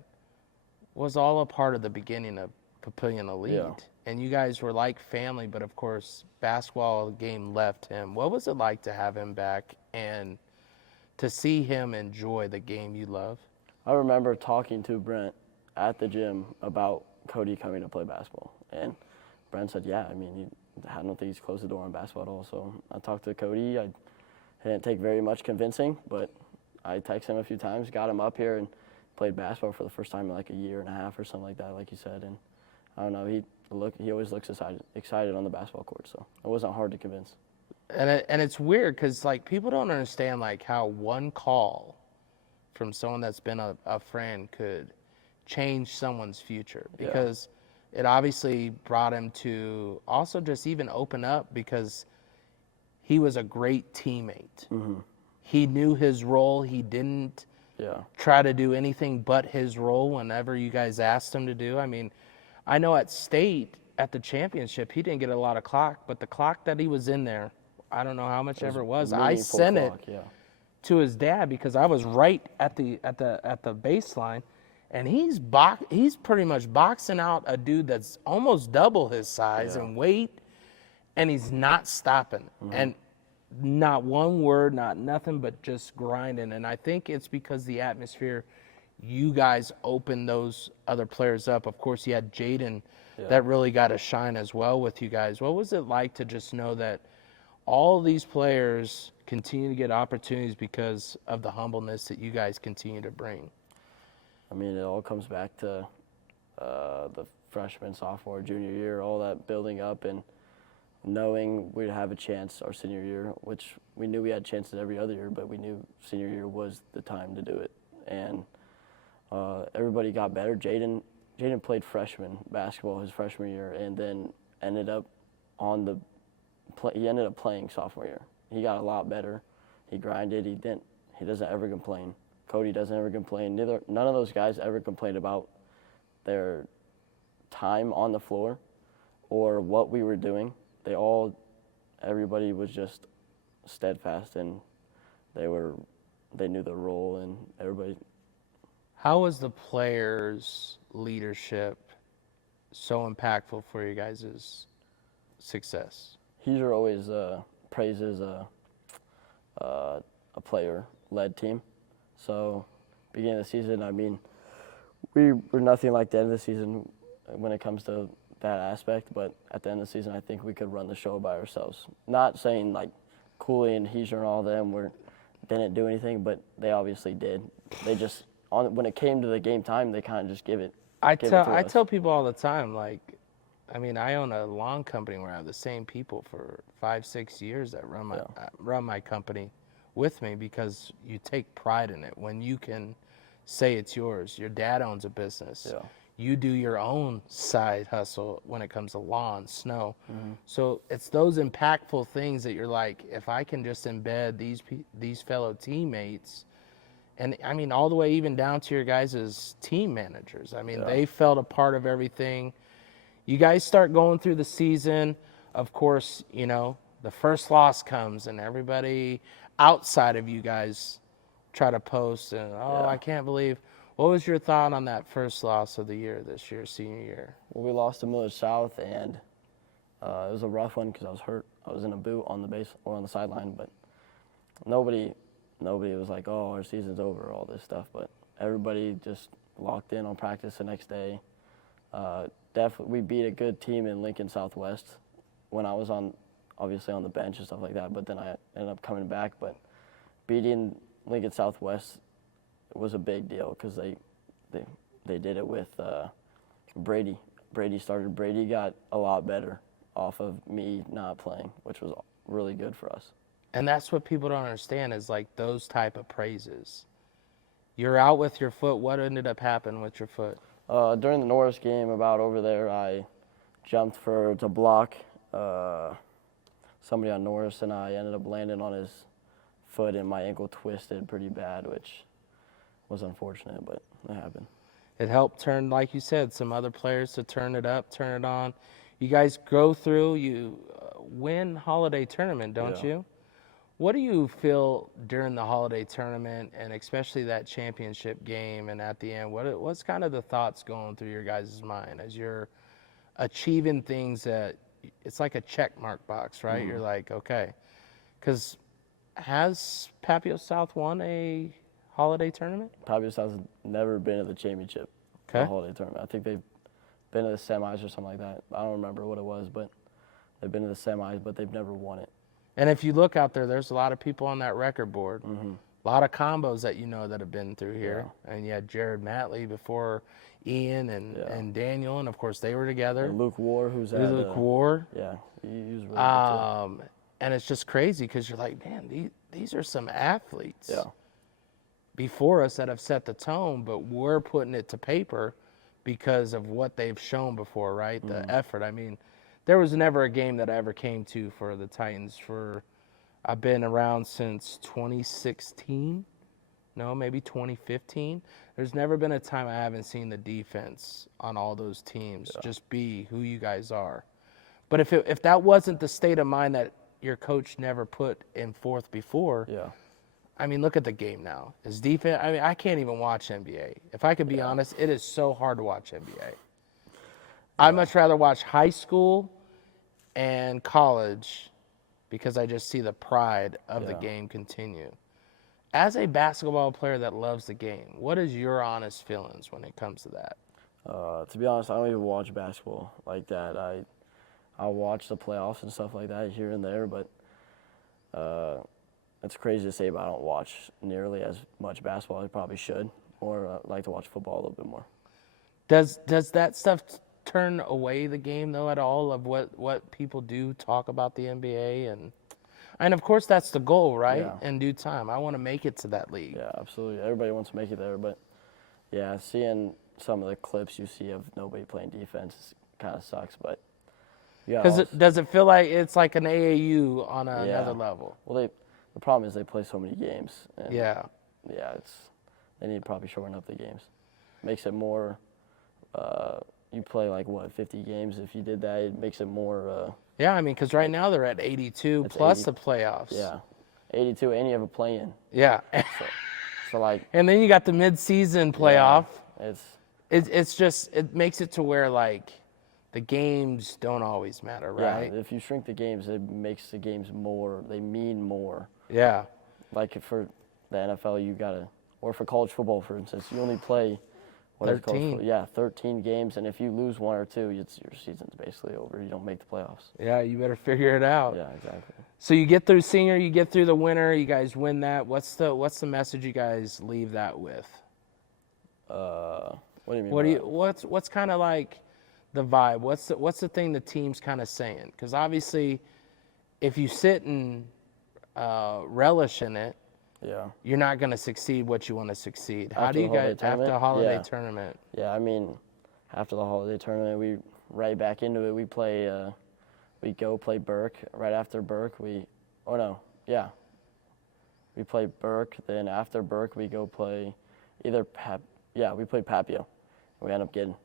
was all a part of the beginning of Papillion Elite. Yeah. And you guys were like family, but of course, basketball game left him. What was it like to have him back and to see him enjoy the game you love? I remember talking to Brent at the gym about Cody coming to play basketball. And Brent said, yeah, I mean, I don't think he's closed the door on basketball at all. So I talked to Cody. It didn't take very much convincing, but I texted him a few times, got him up here, and played basketball for the first time in like a year and a half or something like that, like you said. And I don't know, he always looks excited on the basketball court, so it wasn't hard to convince. And it's weird because like people don't understand like how one call from someone that's been a friend could change someone's future, because it obviously brought him to also just even open up, because he was a great teammate. Mm-hmm. He knew his role. He didn't try to do anything but his role whenever you guys asked him to do. I mean, I know at state, at the championship, he didn't get a lot of clock, but the clock that he was in there, I don't know how much ever it was. I sent it to his dad because I was right at the baseline, and he's pretty much boxing out a dude that's almost double his size and weight, and he's not stopping. Mm-hmm. And not one word, not nothing, but just grinding. And I think it's because the atmosphere, you guys opened those other players up. Of course, you had Jaden that really got to shine as well with you guys. What was it like to just know that all these players continue to get opportunities because of the humbleness that you guys continue to bring? I mean, it all comes back to the freshman, sophomore, junior year, all that building up and knowing we'd have a chance our senior year, which we knew we had chances every other year, but we knew senior year was the time to do it. And everybody got better. Jaden played freshman basketball his freshman year, and then ended up he ended up playing sophomore year. He got a lot better. He grinded. He doesn't ever complain. Cody doesn't ever complain. None of those guys ever complained about their time on the floor or what we were doing. Everybody was just steadfast, and they knew their role, and everybody. How was the players' leadership so impactful for you guys' success? Heezer always praises a player-led team. So, beginning of the season, I mean, we were nothing like the end of the season when it comes to that aspect, but at the end of the season, I think we could run the show by ourselves. Not saying like Cooley and Heezer and all of them didn't do anything, but they obviously did. They just, when it came to the game time, they kind of just give it. I tell people all the time, like, I mean, I own a lawn company where I have the same people for 5-6 years that run my company with me, because you take pride in it when you can say it's yours. Your dad owns a business. Yeah. You do your own side hustle when it comes to lawn, snow. Mm-hmm. So it's those impactful things that you're like, if I can just embed these fellow teammates, and I mean, all the way even down to your guys' team managers. I mean, they felt a part of everything. you guys start going through the season. Of course, you know, the first loss comes and everybody outside of you guys try to post and, oh, Yeah. I can't believe. What was your thought on that first loss of the year this year, senior year? Well, we lost to Millage South, and it was a rough one because I was hurt. I was in a boot on the base or on the sideline, but nobody was like, oh, our season's over, all this stuff. But everybody just locked in on practice the next day. Definitely, we beat a good team in Lincoln Southwest when I was obviously on the bench and stuff like that. But then I ended up coming back. But beating Lincoln Southwest was a big deal because they did it with Brady. Brady got a lot better off of me not playing, which was really good for us. And that's what people don't understand is like those type of praises. You're out with your foot. What ended up happening with your foot? During the Norris game about over there, I jumped to block somebody on Norris, and I ended up landing on his foot, and my ankle twisted pretty bad, which was unfortunate, but it happened. It helped turn, like you said, some other players to turn it up, turn it on. You guys go through, you win holiday tournament, don't Yeah. you? What do you feel during the holiday tournament, and especially that championship game and at the end? What's kind of the thoughts going through your guys' mind as you're achieving things that it's like a check mark box, right? You're like, okay. Because has Papio South won a holiday tournament? Papio South has never been to the championship, Okay. the holiday tournament. I think they've been to the semis or something like that. I don't remember what it was, but they've been to the semis, but they've never won it. And if you look out there, there's a lot of people on that record board. Mm-hmm. A lot of combos that you know that have been through here. Yeah. And you had Jared Matley before Ian and Daniel, and of course they were together. And Luke War, who's at Luke War. Yeah, he was really good too. And it's just crazy because you're like, man, these are some athletes Yeah. before us that have set the tone, but we're putting it to paper because of what they've shown before, right? The effort. I mean, there was never a game that I ever came to for the Titans I've been around since 2016. No, maybe 2015. There's never been a time I haven't seen the defense on all those teams just be who you guys are. But if that wasn't the state of mind that your coach never put in forth before, I mean, look at the game now. His defense, I mean, I can't even watch NBA. If I could be honest, it is so hard to watch NBA. I'd much rather watch high school and college because I just see the pride of the game continue. As a basketball player that loves the game, what is your honest feelings when it comes to that? To be honest, I don't even watch basketball like that. I'll watch the playoffs and stuff like that here and there, but it's crazy to say, but I don't watch nearly as much basketball as I probably should, or like to watch football a little bit more. Does that stuff turn away the game, though, at all of what people do talk about the NBA? And of course, that's the goal, right? Yeah. In due time. I want to make it to that league. Yeah, absolutely. Everybody wants to make it there, but yeah, seeing some of the clips you see of nobody playing defense kind of sucks, but yeah. Does it feel like it's like an AAU on another level? Well, the problem is they play so many games. And Yeah, they need to probably shorten up the games. Makes it more. You play like 50 games. If you did that, it makes it more. yeah. I mean, because right now they're at 82 plus 80, the playoffs. Yeah, 82, and you have a play-in. Yeah. So like. And then you got the mid-season playoff. Yeah, it's just it makes it to where like the games don't always matter, right? Yeah, if you shrink the games, it makes the games more. They mean more. Yeah. Like for the NFL, you gotta, or for college football, for instance, you only play. 13. 13 games, and if you lose one or two, your season's basically over. You don't make the playoffs. Yeah, you better figure it out. Yeah, exactly. So you get through senior, you get through the winter, you guys win that. What's the message you guys leave that with? What do you mean? What's kind of like the vibe? What's the thing the team's kind of saying? Because obviously, if you sit and relish in it, you're not going to succeed what you want to succeed. How do you guys after the holiday tournament? Yeah, I mean, after the holiday tournament, we right back into it. We go play Burke. Right after Burke, we play Burke. Then after Burke, we go play we played Papio. We end up getting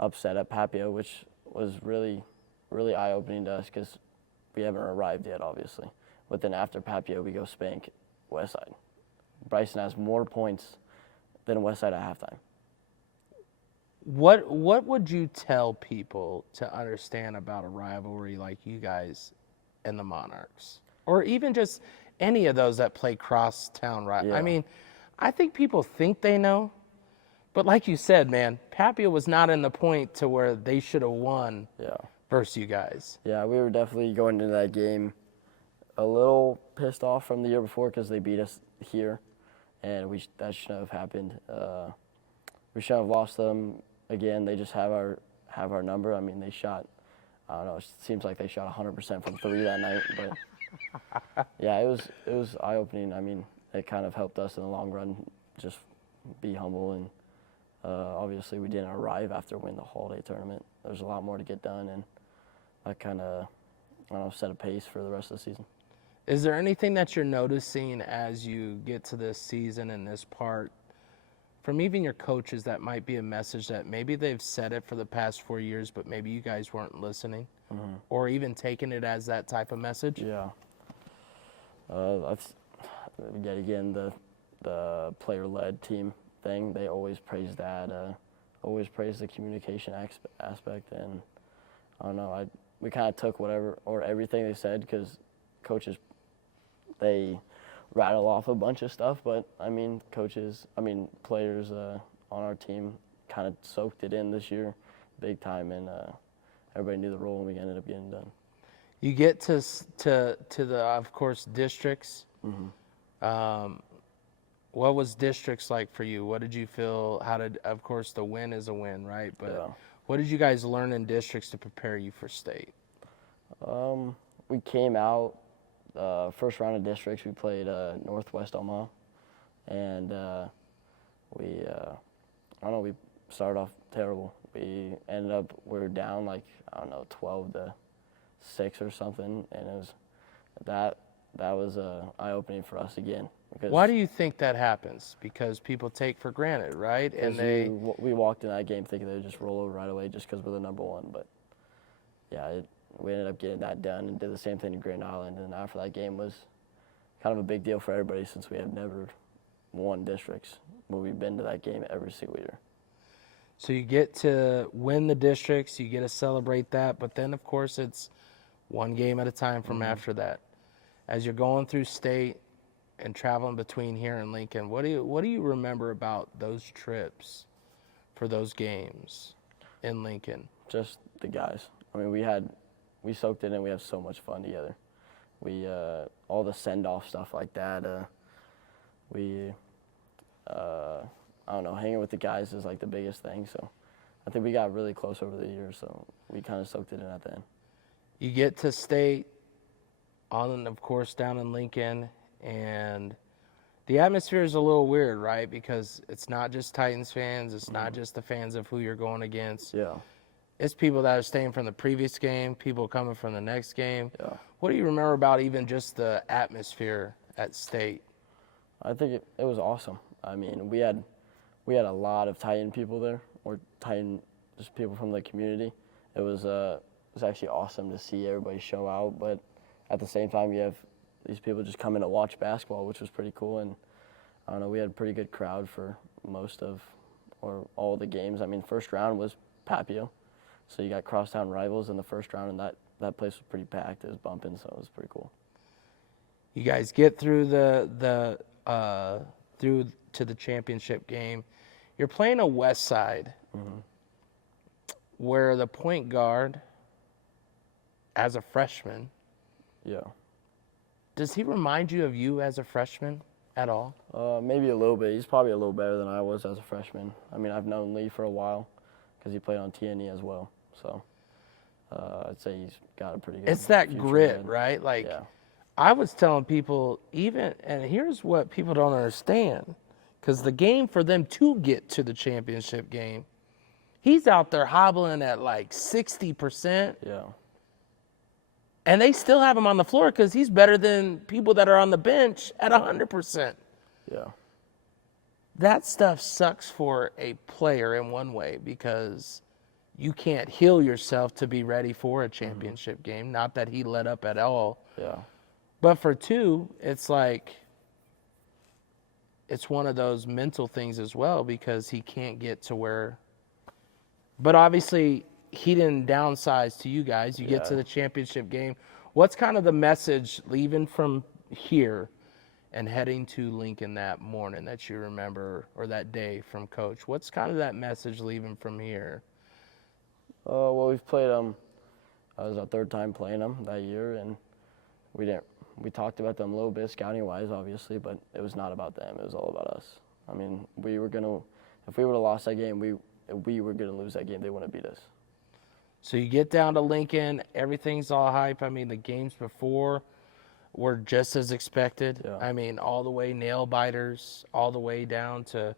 upset at Papio, which was really, really eye-opening to us because we haven't arrived yet, obviously. But then after Papio, we go spank Westside. Bryson has more points than Westside at halftime. What would you tell people to understand about a rivalry like you guys and the Monarchs? Or even just any of those that play crosstown rivalry? Yeah. I mean, I think people think they know, but like you said, man, Papio was not in the point to where they should have won versus you guys. Yeah, we were definitely going into that game a little pissed off from the year before because they beat us here, and that shouldn't have happened. We shouldn't have lost them again. They just have our number. I mean, they shot, I don't know, it seems like they shot 100% from 3 that night, but yeah, it was eye-opening. I mean, it kind of helped us in the long run just be humble, and obviously we didn't arrive after winning the holiday tournament. There's a lot more to get done, and that kind of, I don't know, set a pace for the rest of the season. Is there anything that you're noticing as you get to this season and this part from even your coaches that might be a message that maybe they've said it for the past 4 years, but maybe you guys weren't listening or even taking it as that type of message? Yeah. That's, yet again, the player-led team thing. They always praise that, always praise the communication aspect, and I don't know, we kind of took whatever or everything they said because coaches, they rattle off a bunch of stuff, but I mean, players on our team kind of soaked it in this year big time, and everybody knew the role, and we ended up getting done. You get to the, of course, districts. What was districts like for you? What did you feel? Of course, the win is a win, right? But what did you guys learn in districts to prepare you for state? We came out, first round of districts, we played Northwest Omaha, and we started off terrible. We ended up, we were down like, I don't know, 12-6 or something, and that was eye-opening for us again. Why do you think that happens? Because people take for granted, right? And we walked in that game thinking they would just roll over right away just because we're the number one. But yeah, we ended up getting that done and did the same thing to Grand Island. And after that game was kind of a big deal for everybody since we have never won districts, but we've been to that game every single year. So you get to win the districts, you get to celebrate that, but then of course it's one game at a time from after that. As you're going through state and traveling between here and Lincoln, what do you remember about those trips for those games in Lincoln? Just the guys. I mean, we soaked it in. We have so much fun together. We all the send-off stuff like that. I don't know, hanging with the guys is like the biggest thing. So I think we got really close over the years. So we kind of soaked it in at the end. You get to state, of course, down in Lincoln, and the atmosphere is a little weird, right? Because it's not just Titans fans. It's not just the fans of who you're going against. Yeah. It's people that are staying from the previous game, people coming from the next game. Yeah. What do you remember about even just the atmosphere at state? I think it was awesome. I mean, we had a lot of Titan people there, or Titan, just people from the community. It was actually awesome to see everybody show out, but at the same time, you have these people just coming to watch basketball, which was pretty cool. And I don't know, we had a pretty good crowd for most of, or all the games. I mean, first round was Papio, so you got crosstown rivals in the first round, and that place was pretty packed. It was bumping, so it was pretty cool. You guys get through through to the championship game. You're playing a West Side, where the point guard, as a freshman, does he remind you of you as a freshman at all? Maybe a little bit. He's probably a little better than I was as a freshman. I mean, I've known Lee for a while because he played on TNE as well. So I'd say he's got a pretty good It's that future grit, ahead. right? Like, Yeah. I was telling people and here's what people don't understand, because the game for them to get to the championship game, he's out there hobbling at like 60%. Yeah. And they still have him on the floor because he's better than people that are on the bench at 100%. Yeah. That stuff sucks for a player in one way because you can't heal yourself to be ready for a championship game. Not that he let up at all. Yeah. But for 2, it's like it's one of those mental things as well because he can't get to where. But obviously, he didn't downsize to you guys. You get to the championship game. What's kind of the message leaving from here and heading to Lincoln that morning that you remember, or that day from Coach? What's kind of that message leaving from here? Well, we've played them. It was our 3rd time playing them that year, and we talked about them a little bit scouting wise, obviously, but it was not about them. It was all about us. I mean, if we would have lost that game, we were gonna lose that game. They wouldn't beat us. So you get down to Lincoln, everything's all hype. I mean, the games before were just as expected. Yeah. I mean, all the way nail biters, all the way down to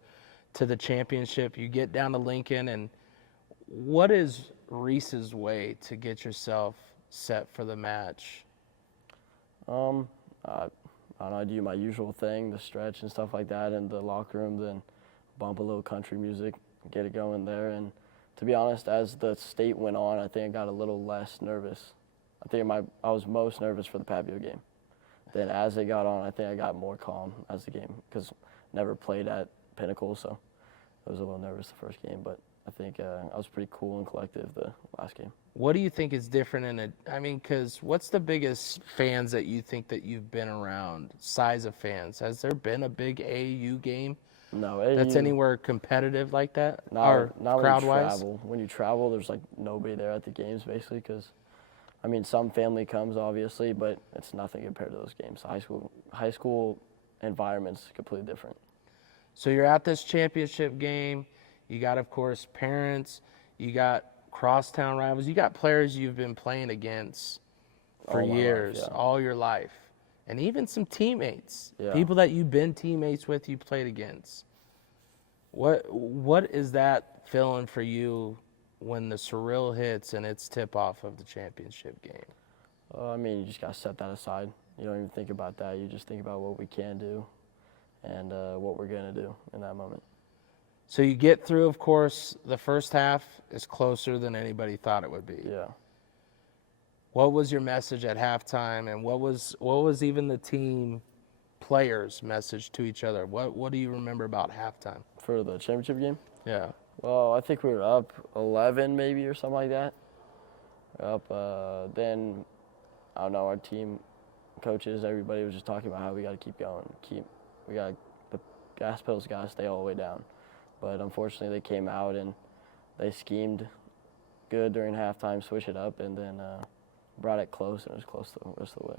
the championship. You get down to Lincoln, and what is Reece's way to get yourself set for the match? I don't know, I do my usual thing, the stretch and stuff like that in the locker room, then bump a little country music, get it going there. And to be honest, as the state went on, I think I got a little less nervous. I think I was most nervous for the Papio game. Then as it got on, I think I got more calm as the game, because never played at Pinnacle, so I was a little nervous the first game, but I think I was pretty cool and collective the last game. What do you think is different because what's the biggest fans that you think that you've been around, size of fans? Has there been a big AAU game No, that's anywhere competitive like that? Not crowd-wise? When you travel, there's like nobody there at the games basically, because I mean, some family comes obviously, but it's nothing compared to those games. High school environment's completely different. So you're at this championship game. You got, of course, parents. You got crosstown rivals. You got players you've been playing against for years, all your life, and even some teammates, people that you've been teammates with, you played against. What is that feeling for you when the surreal hits and it's tip-off of the championship game? I mean, you just got to set that aside. You don't even think about that. You just think about what we can do and what we're going to do in that moment. So you get through, of course, the first half is closer than anybody thought it would be. Yeah. What was your message at halftime, and what was even the team players' message to each other? What do you remember about halftime? For the championship game? Yeah. Well, I think we were up 11 maybe or something like that. Then, I don't know, our team coaches, everybody was just talking about how we got to keep going. The gas pedals got to stay all the way down. But unfortunately, they came out and they schemed good during halftime, switched it up, and then brought it close, and it was close the rest of the way.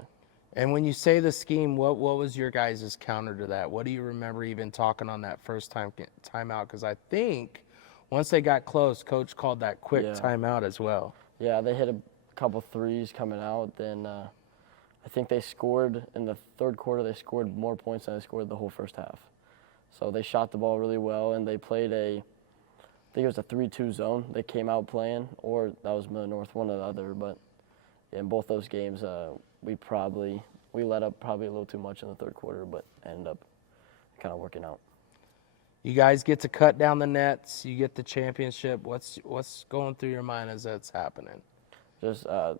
And when you say the scheme, what was your guys' counter to that? What do you remember even talking on that first timeout? Because I think once they got close, Coach called that quick timeout as well. Yeah, they hit a couple threes coming out. Then I think they scored in the third quarter. They scored more points than they scored the whole first half. So they shot the ball really well, and they played I think it was a 3-2 zone they came out playing, or that was Miller North, one or the other. But in both those games, we let up probably a little too much in the third quarter, but ended up kind of working out. You guys get to cut down the nets. You get the championship. What's going through your mind as that's happening? Just I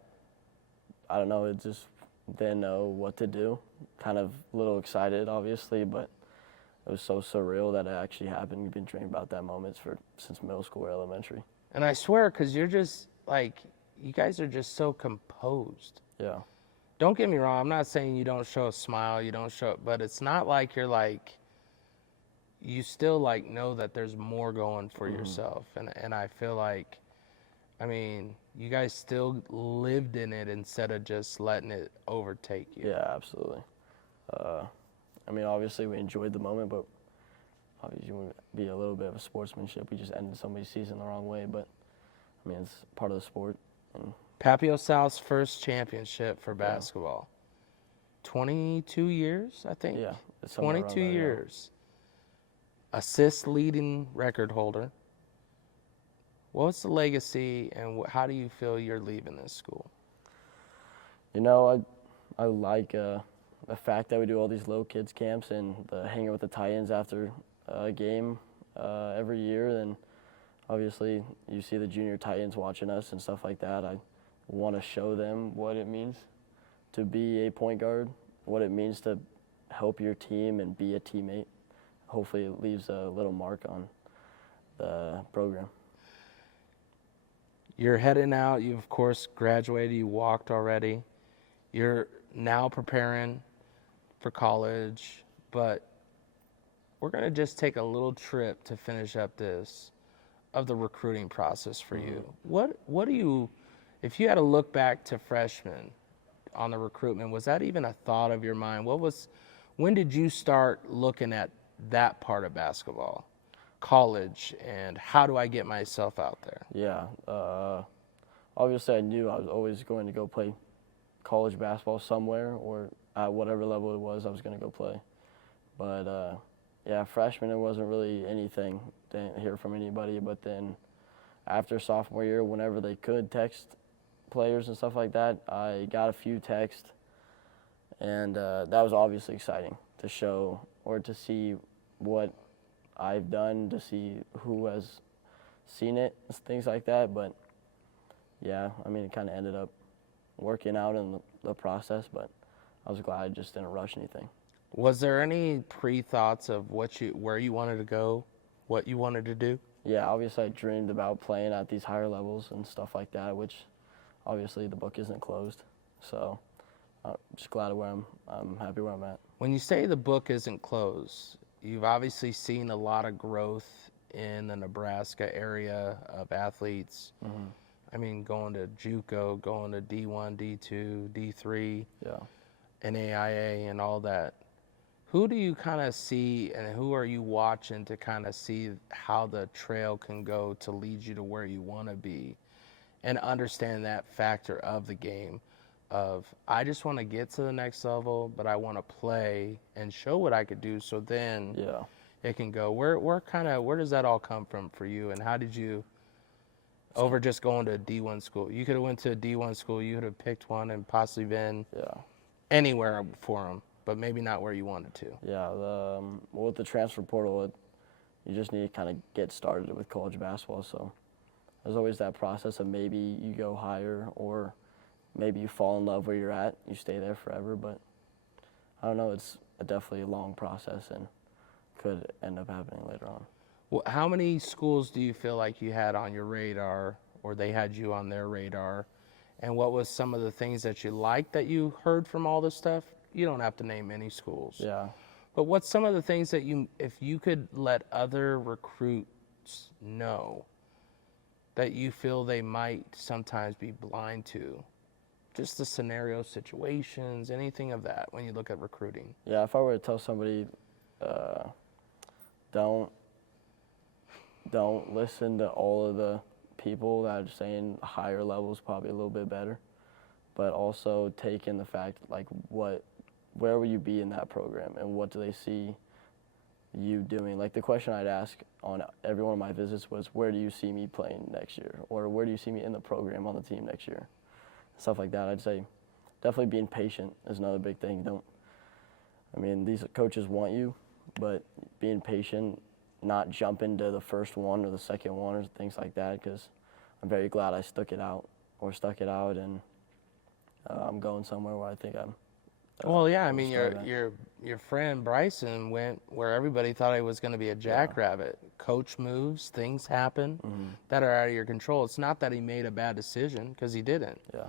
don't know. It just didn't know what to do. Kind of a little excited, obviously, but it was so surreal that it actually happened. You've been dreaming about that moment since middle school or elementary. And I swear, because you're just like, you guys are just so composed. Yeah. Don't get me wrong. I'm not saying you don't show a smile, but it's not like you're like, you still like know that there's more going for yourself. And I feel like, I mean, you guys still lived in it instead of just letting it overtake you. Yeah, absolutely. I mean, obviously we enjoyed the moment, but obviously you want to be a little bit of a sportsmanship. We just ended somebody's season the wrong way, but I mean, it's part of the sport. And Papio South's first championship for basketball. 22 years, I think. Yeah. 22 years. Assist leading record holder. What's the legacy, and how do you feel you're leaving this school? You know, I like the fact that we do all these little kids camps and the hanging with the Titans after a game every year. And obviously you see the junior Titans watching us and stuff like that. I want to show them what it means to be a point guard, what it means to help your team and be a teammate. Hopefully it leaves a little mark on the program. You're heading out. You, of course, graduated. You walked already. You're now preparing for college, but we're going to just take a little trip to finish up this of the recruiting process for you. What do you, if you had to look back to freshman on the recruitment, was that even a thought of your mind? When did you start looking at that part of basketball, college, and how do I get myself out there? Yeah, obviously I knew I was always going to go play college basketball somewhere, or at whatever level it was, I was going to go play. But yeah, freshman, it wasn't really anything. Didn't hear from anybody. But then after sophomore year, whenever they could text players and stuff like that, I got a few texts, and that was obviously exciting to show or to see what I've done, to see who has seen it, things like that. But yeah, I mean, it kind of ended up working out in the process, but I was glad I just didn't rush anything. Was there any pre-thoughts of where you wanted to go, what you wanted to do? Yeah, obviously I dreamed about playing at these higher levels and stuff like that, which obviously the book isn't closed. So I'm just glad where I'm happy where I'm at. When you say the book isn't closed, you've obviously seen a lot of growth in the Nebraska area of athletes. Mm-hmm. I mean, going to JUCO, going to D1, D2, D3, yeah, NAIA, and all that. Who do you kind of see, and who are you watching to kind of see how the trail can go to lead you to where you want to be, and understand that factor of the game of, I just want to get to the next level, but I want to play and show what I could do, so then yeah, it can go. Where does that all come from for you, and how did you, over just going to a D1 school? You could have went to a D1 school, you could have picked one and possibly been anywhere for them, but maybe not where you wanted to. Yeah, with the transfer portal, you just need to kind of get started with college basketball. So there's always that process of maybe you go higher, or maybe you fall in love where you're at, you stay there forever. But I don't know, it's definitely a long process and could end up happening later on. Well, how many schools do you feel like you had on your radar, or they had you on their radar? And what was some of the things that you liked that you heard from all this stuff? You don't have to name any schools. Yeah. But what's some of the things that if you could let other recruits know that you feel they might sometimes be blind to? Just the scenario, situations, anything of that when you look at recruiting. Yeah, if I were to tell somebody, don't listen to all of the people that are saying higher levels probably a little bit better, but also take in the fact, like, where will you be in that program, and what do they see you doing? Like, the question I'd ask on every one of my visits was, where do you see me playing next year, or where do you see me in the program on the team next year? Stuff like that. I'd say definitely being patient is another big thing. These coaches want you, but being patient, not jumping to the first one or the second one or things like that, because I'm very glad I stuck it out, and I'm going somewhere where I think I'm. Well, yeah, I mean, your friend Bryson went where everybody thought he was going to be a jackrabbit. Yeah. Coach moves, things happen that are out of your control. It's not that he made a bad decision, because he didn't. Yeah.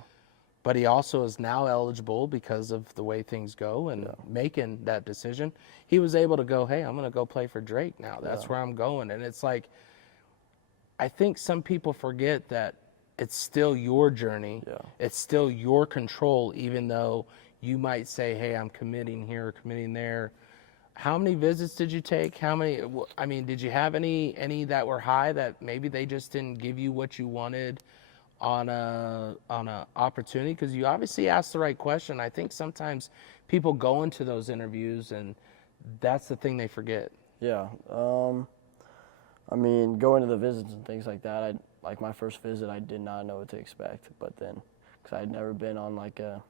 But he also is now eligible because of the way things go and making that decision. He was able to go, hey, I'm going to go play for Drake now. That's where I'm going. And it's like, I think some people forget that it's still your journey. Yeah. It's still your control, even though you might say, hey, I'm committing here or committing there. How many visits did you take? Did you have any that were high that maybe they just didn't give you what you wanted on a opportunity? Because you obviously asked the right question. I think sometimes people go into those interviews and that's the thing they forget. Yeah. Going to the visits and things like that, like my first visit, I did not know what to expect. But then, because I had never been on like a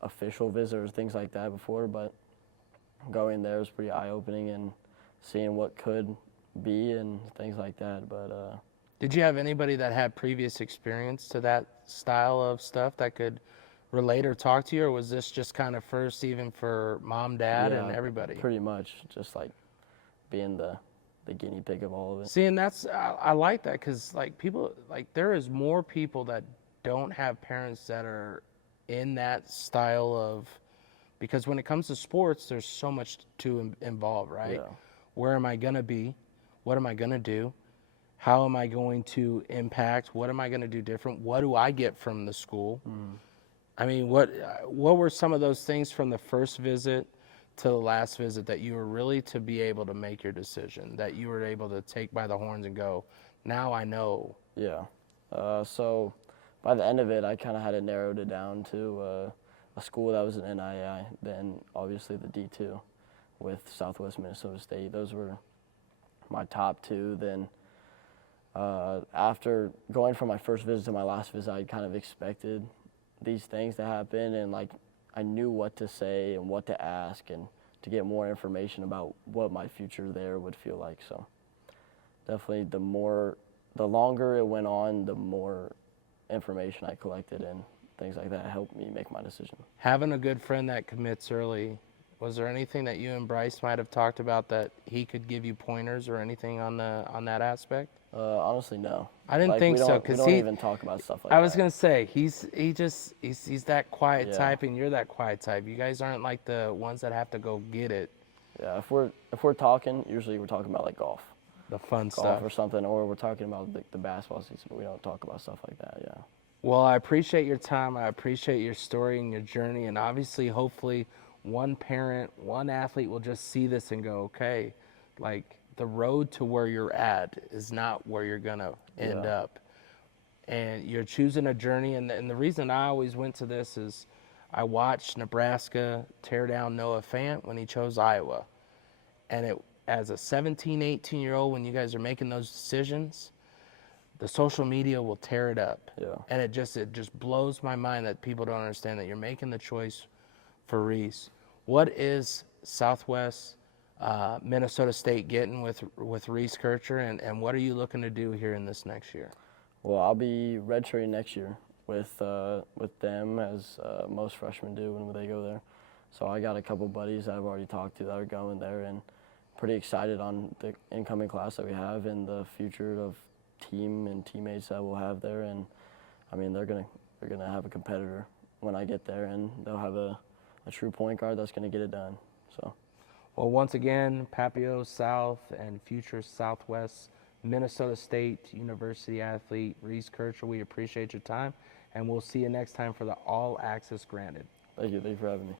official visit or things like that before, but going there was pretty eye-opening, and seeing what could be and things like that. But did you have anybody that had previous experience to that style of stuff that could relate or talk to you, or was this just kind of first even for mom, dad, and everybody? Pretty much just like being the guinea pig of all of it. See, and I like that, because like people, like there is more people that don't have parents that are in that style of, because when it comes to sports, there's so much to involve, right? Yeah. Where am I gonna be? What am I gonna do? How am I going to impact? What am I gonna do different? What do I get from the school? I mean, what were some of those things from the first visit to the last visit that you were really to be able to make your decision, that you were able to take by the horns and go, now I know? Yeah. So by the end of it, I kind of had it narrowed it down to a school that was an NII, then obviously the D2 with Southwest Minnesota State. Those were my top two. Then after going from my first visit to my last visit, I kind of expected these things to happen, and like I knew what to say and what to ask and to get more information about what my future there would feel like. So definitely the longer it went on, the more information I collected and things like that helped me make my decision. Having a good friend that commits early, was there anything that you and Bryce might have talked about that he could give you pointers or anything on that aspect? Honestly, no. I didn't think so, because we don't even talk about stuff like that. I was gonna say he's that quiet Yeah. type, and you're that quiet type. You guys aren't like the ones that have to go get it, Yeah, if we're talking, usually we're talking about like golf the fun golf stuff. or something, or we're talking about the basketball season. But we don't talk about stuff like that. Yeah. Well, I appreciate your time. I appreciate your story and your journey, and obviously, hopefully, one parent, one athlete will just see this and go, okay, like the road to where you're at is not where you're gonna end up. And you're choosing a journey, and the reason I always went to this is I watched Nebraska tear down Noah Fant when he chose Iowa. And as a 17, 18-year-old, when you guys are making those decisions, the social media will tear it up. Yeah. And it just blows my mind that people don't understand that you're making the choice for Reece. What is Southwest Minnesota State getting with Reece Kircher, and what are you looking to do here in this next year? Well, I'll be redshirting next year with them, as most freshmen do when they go there. So I got a couple buddies that I've already talked to that are going there, and pretty excited on the incoming class that we have and the future of team and teammates that we'll have there. And I mean, they're gonna have a competitor when I get there, and they'll have a true point guard that's gonna get it done. So. Well, once again, Papio South and future Southwest Minnesota State University athlete Reece Kircher, we appreciate your time, and we'll see you next time for the All Access Granted. Thank you for having me.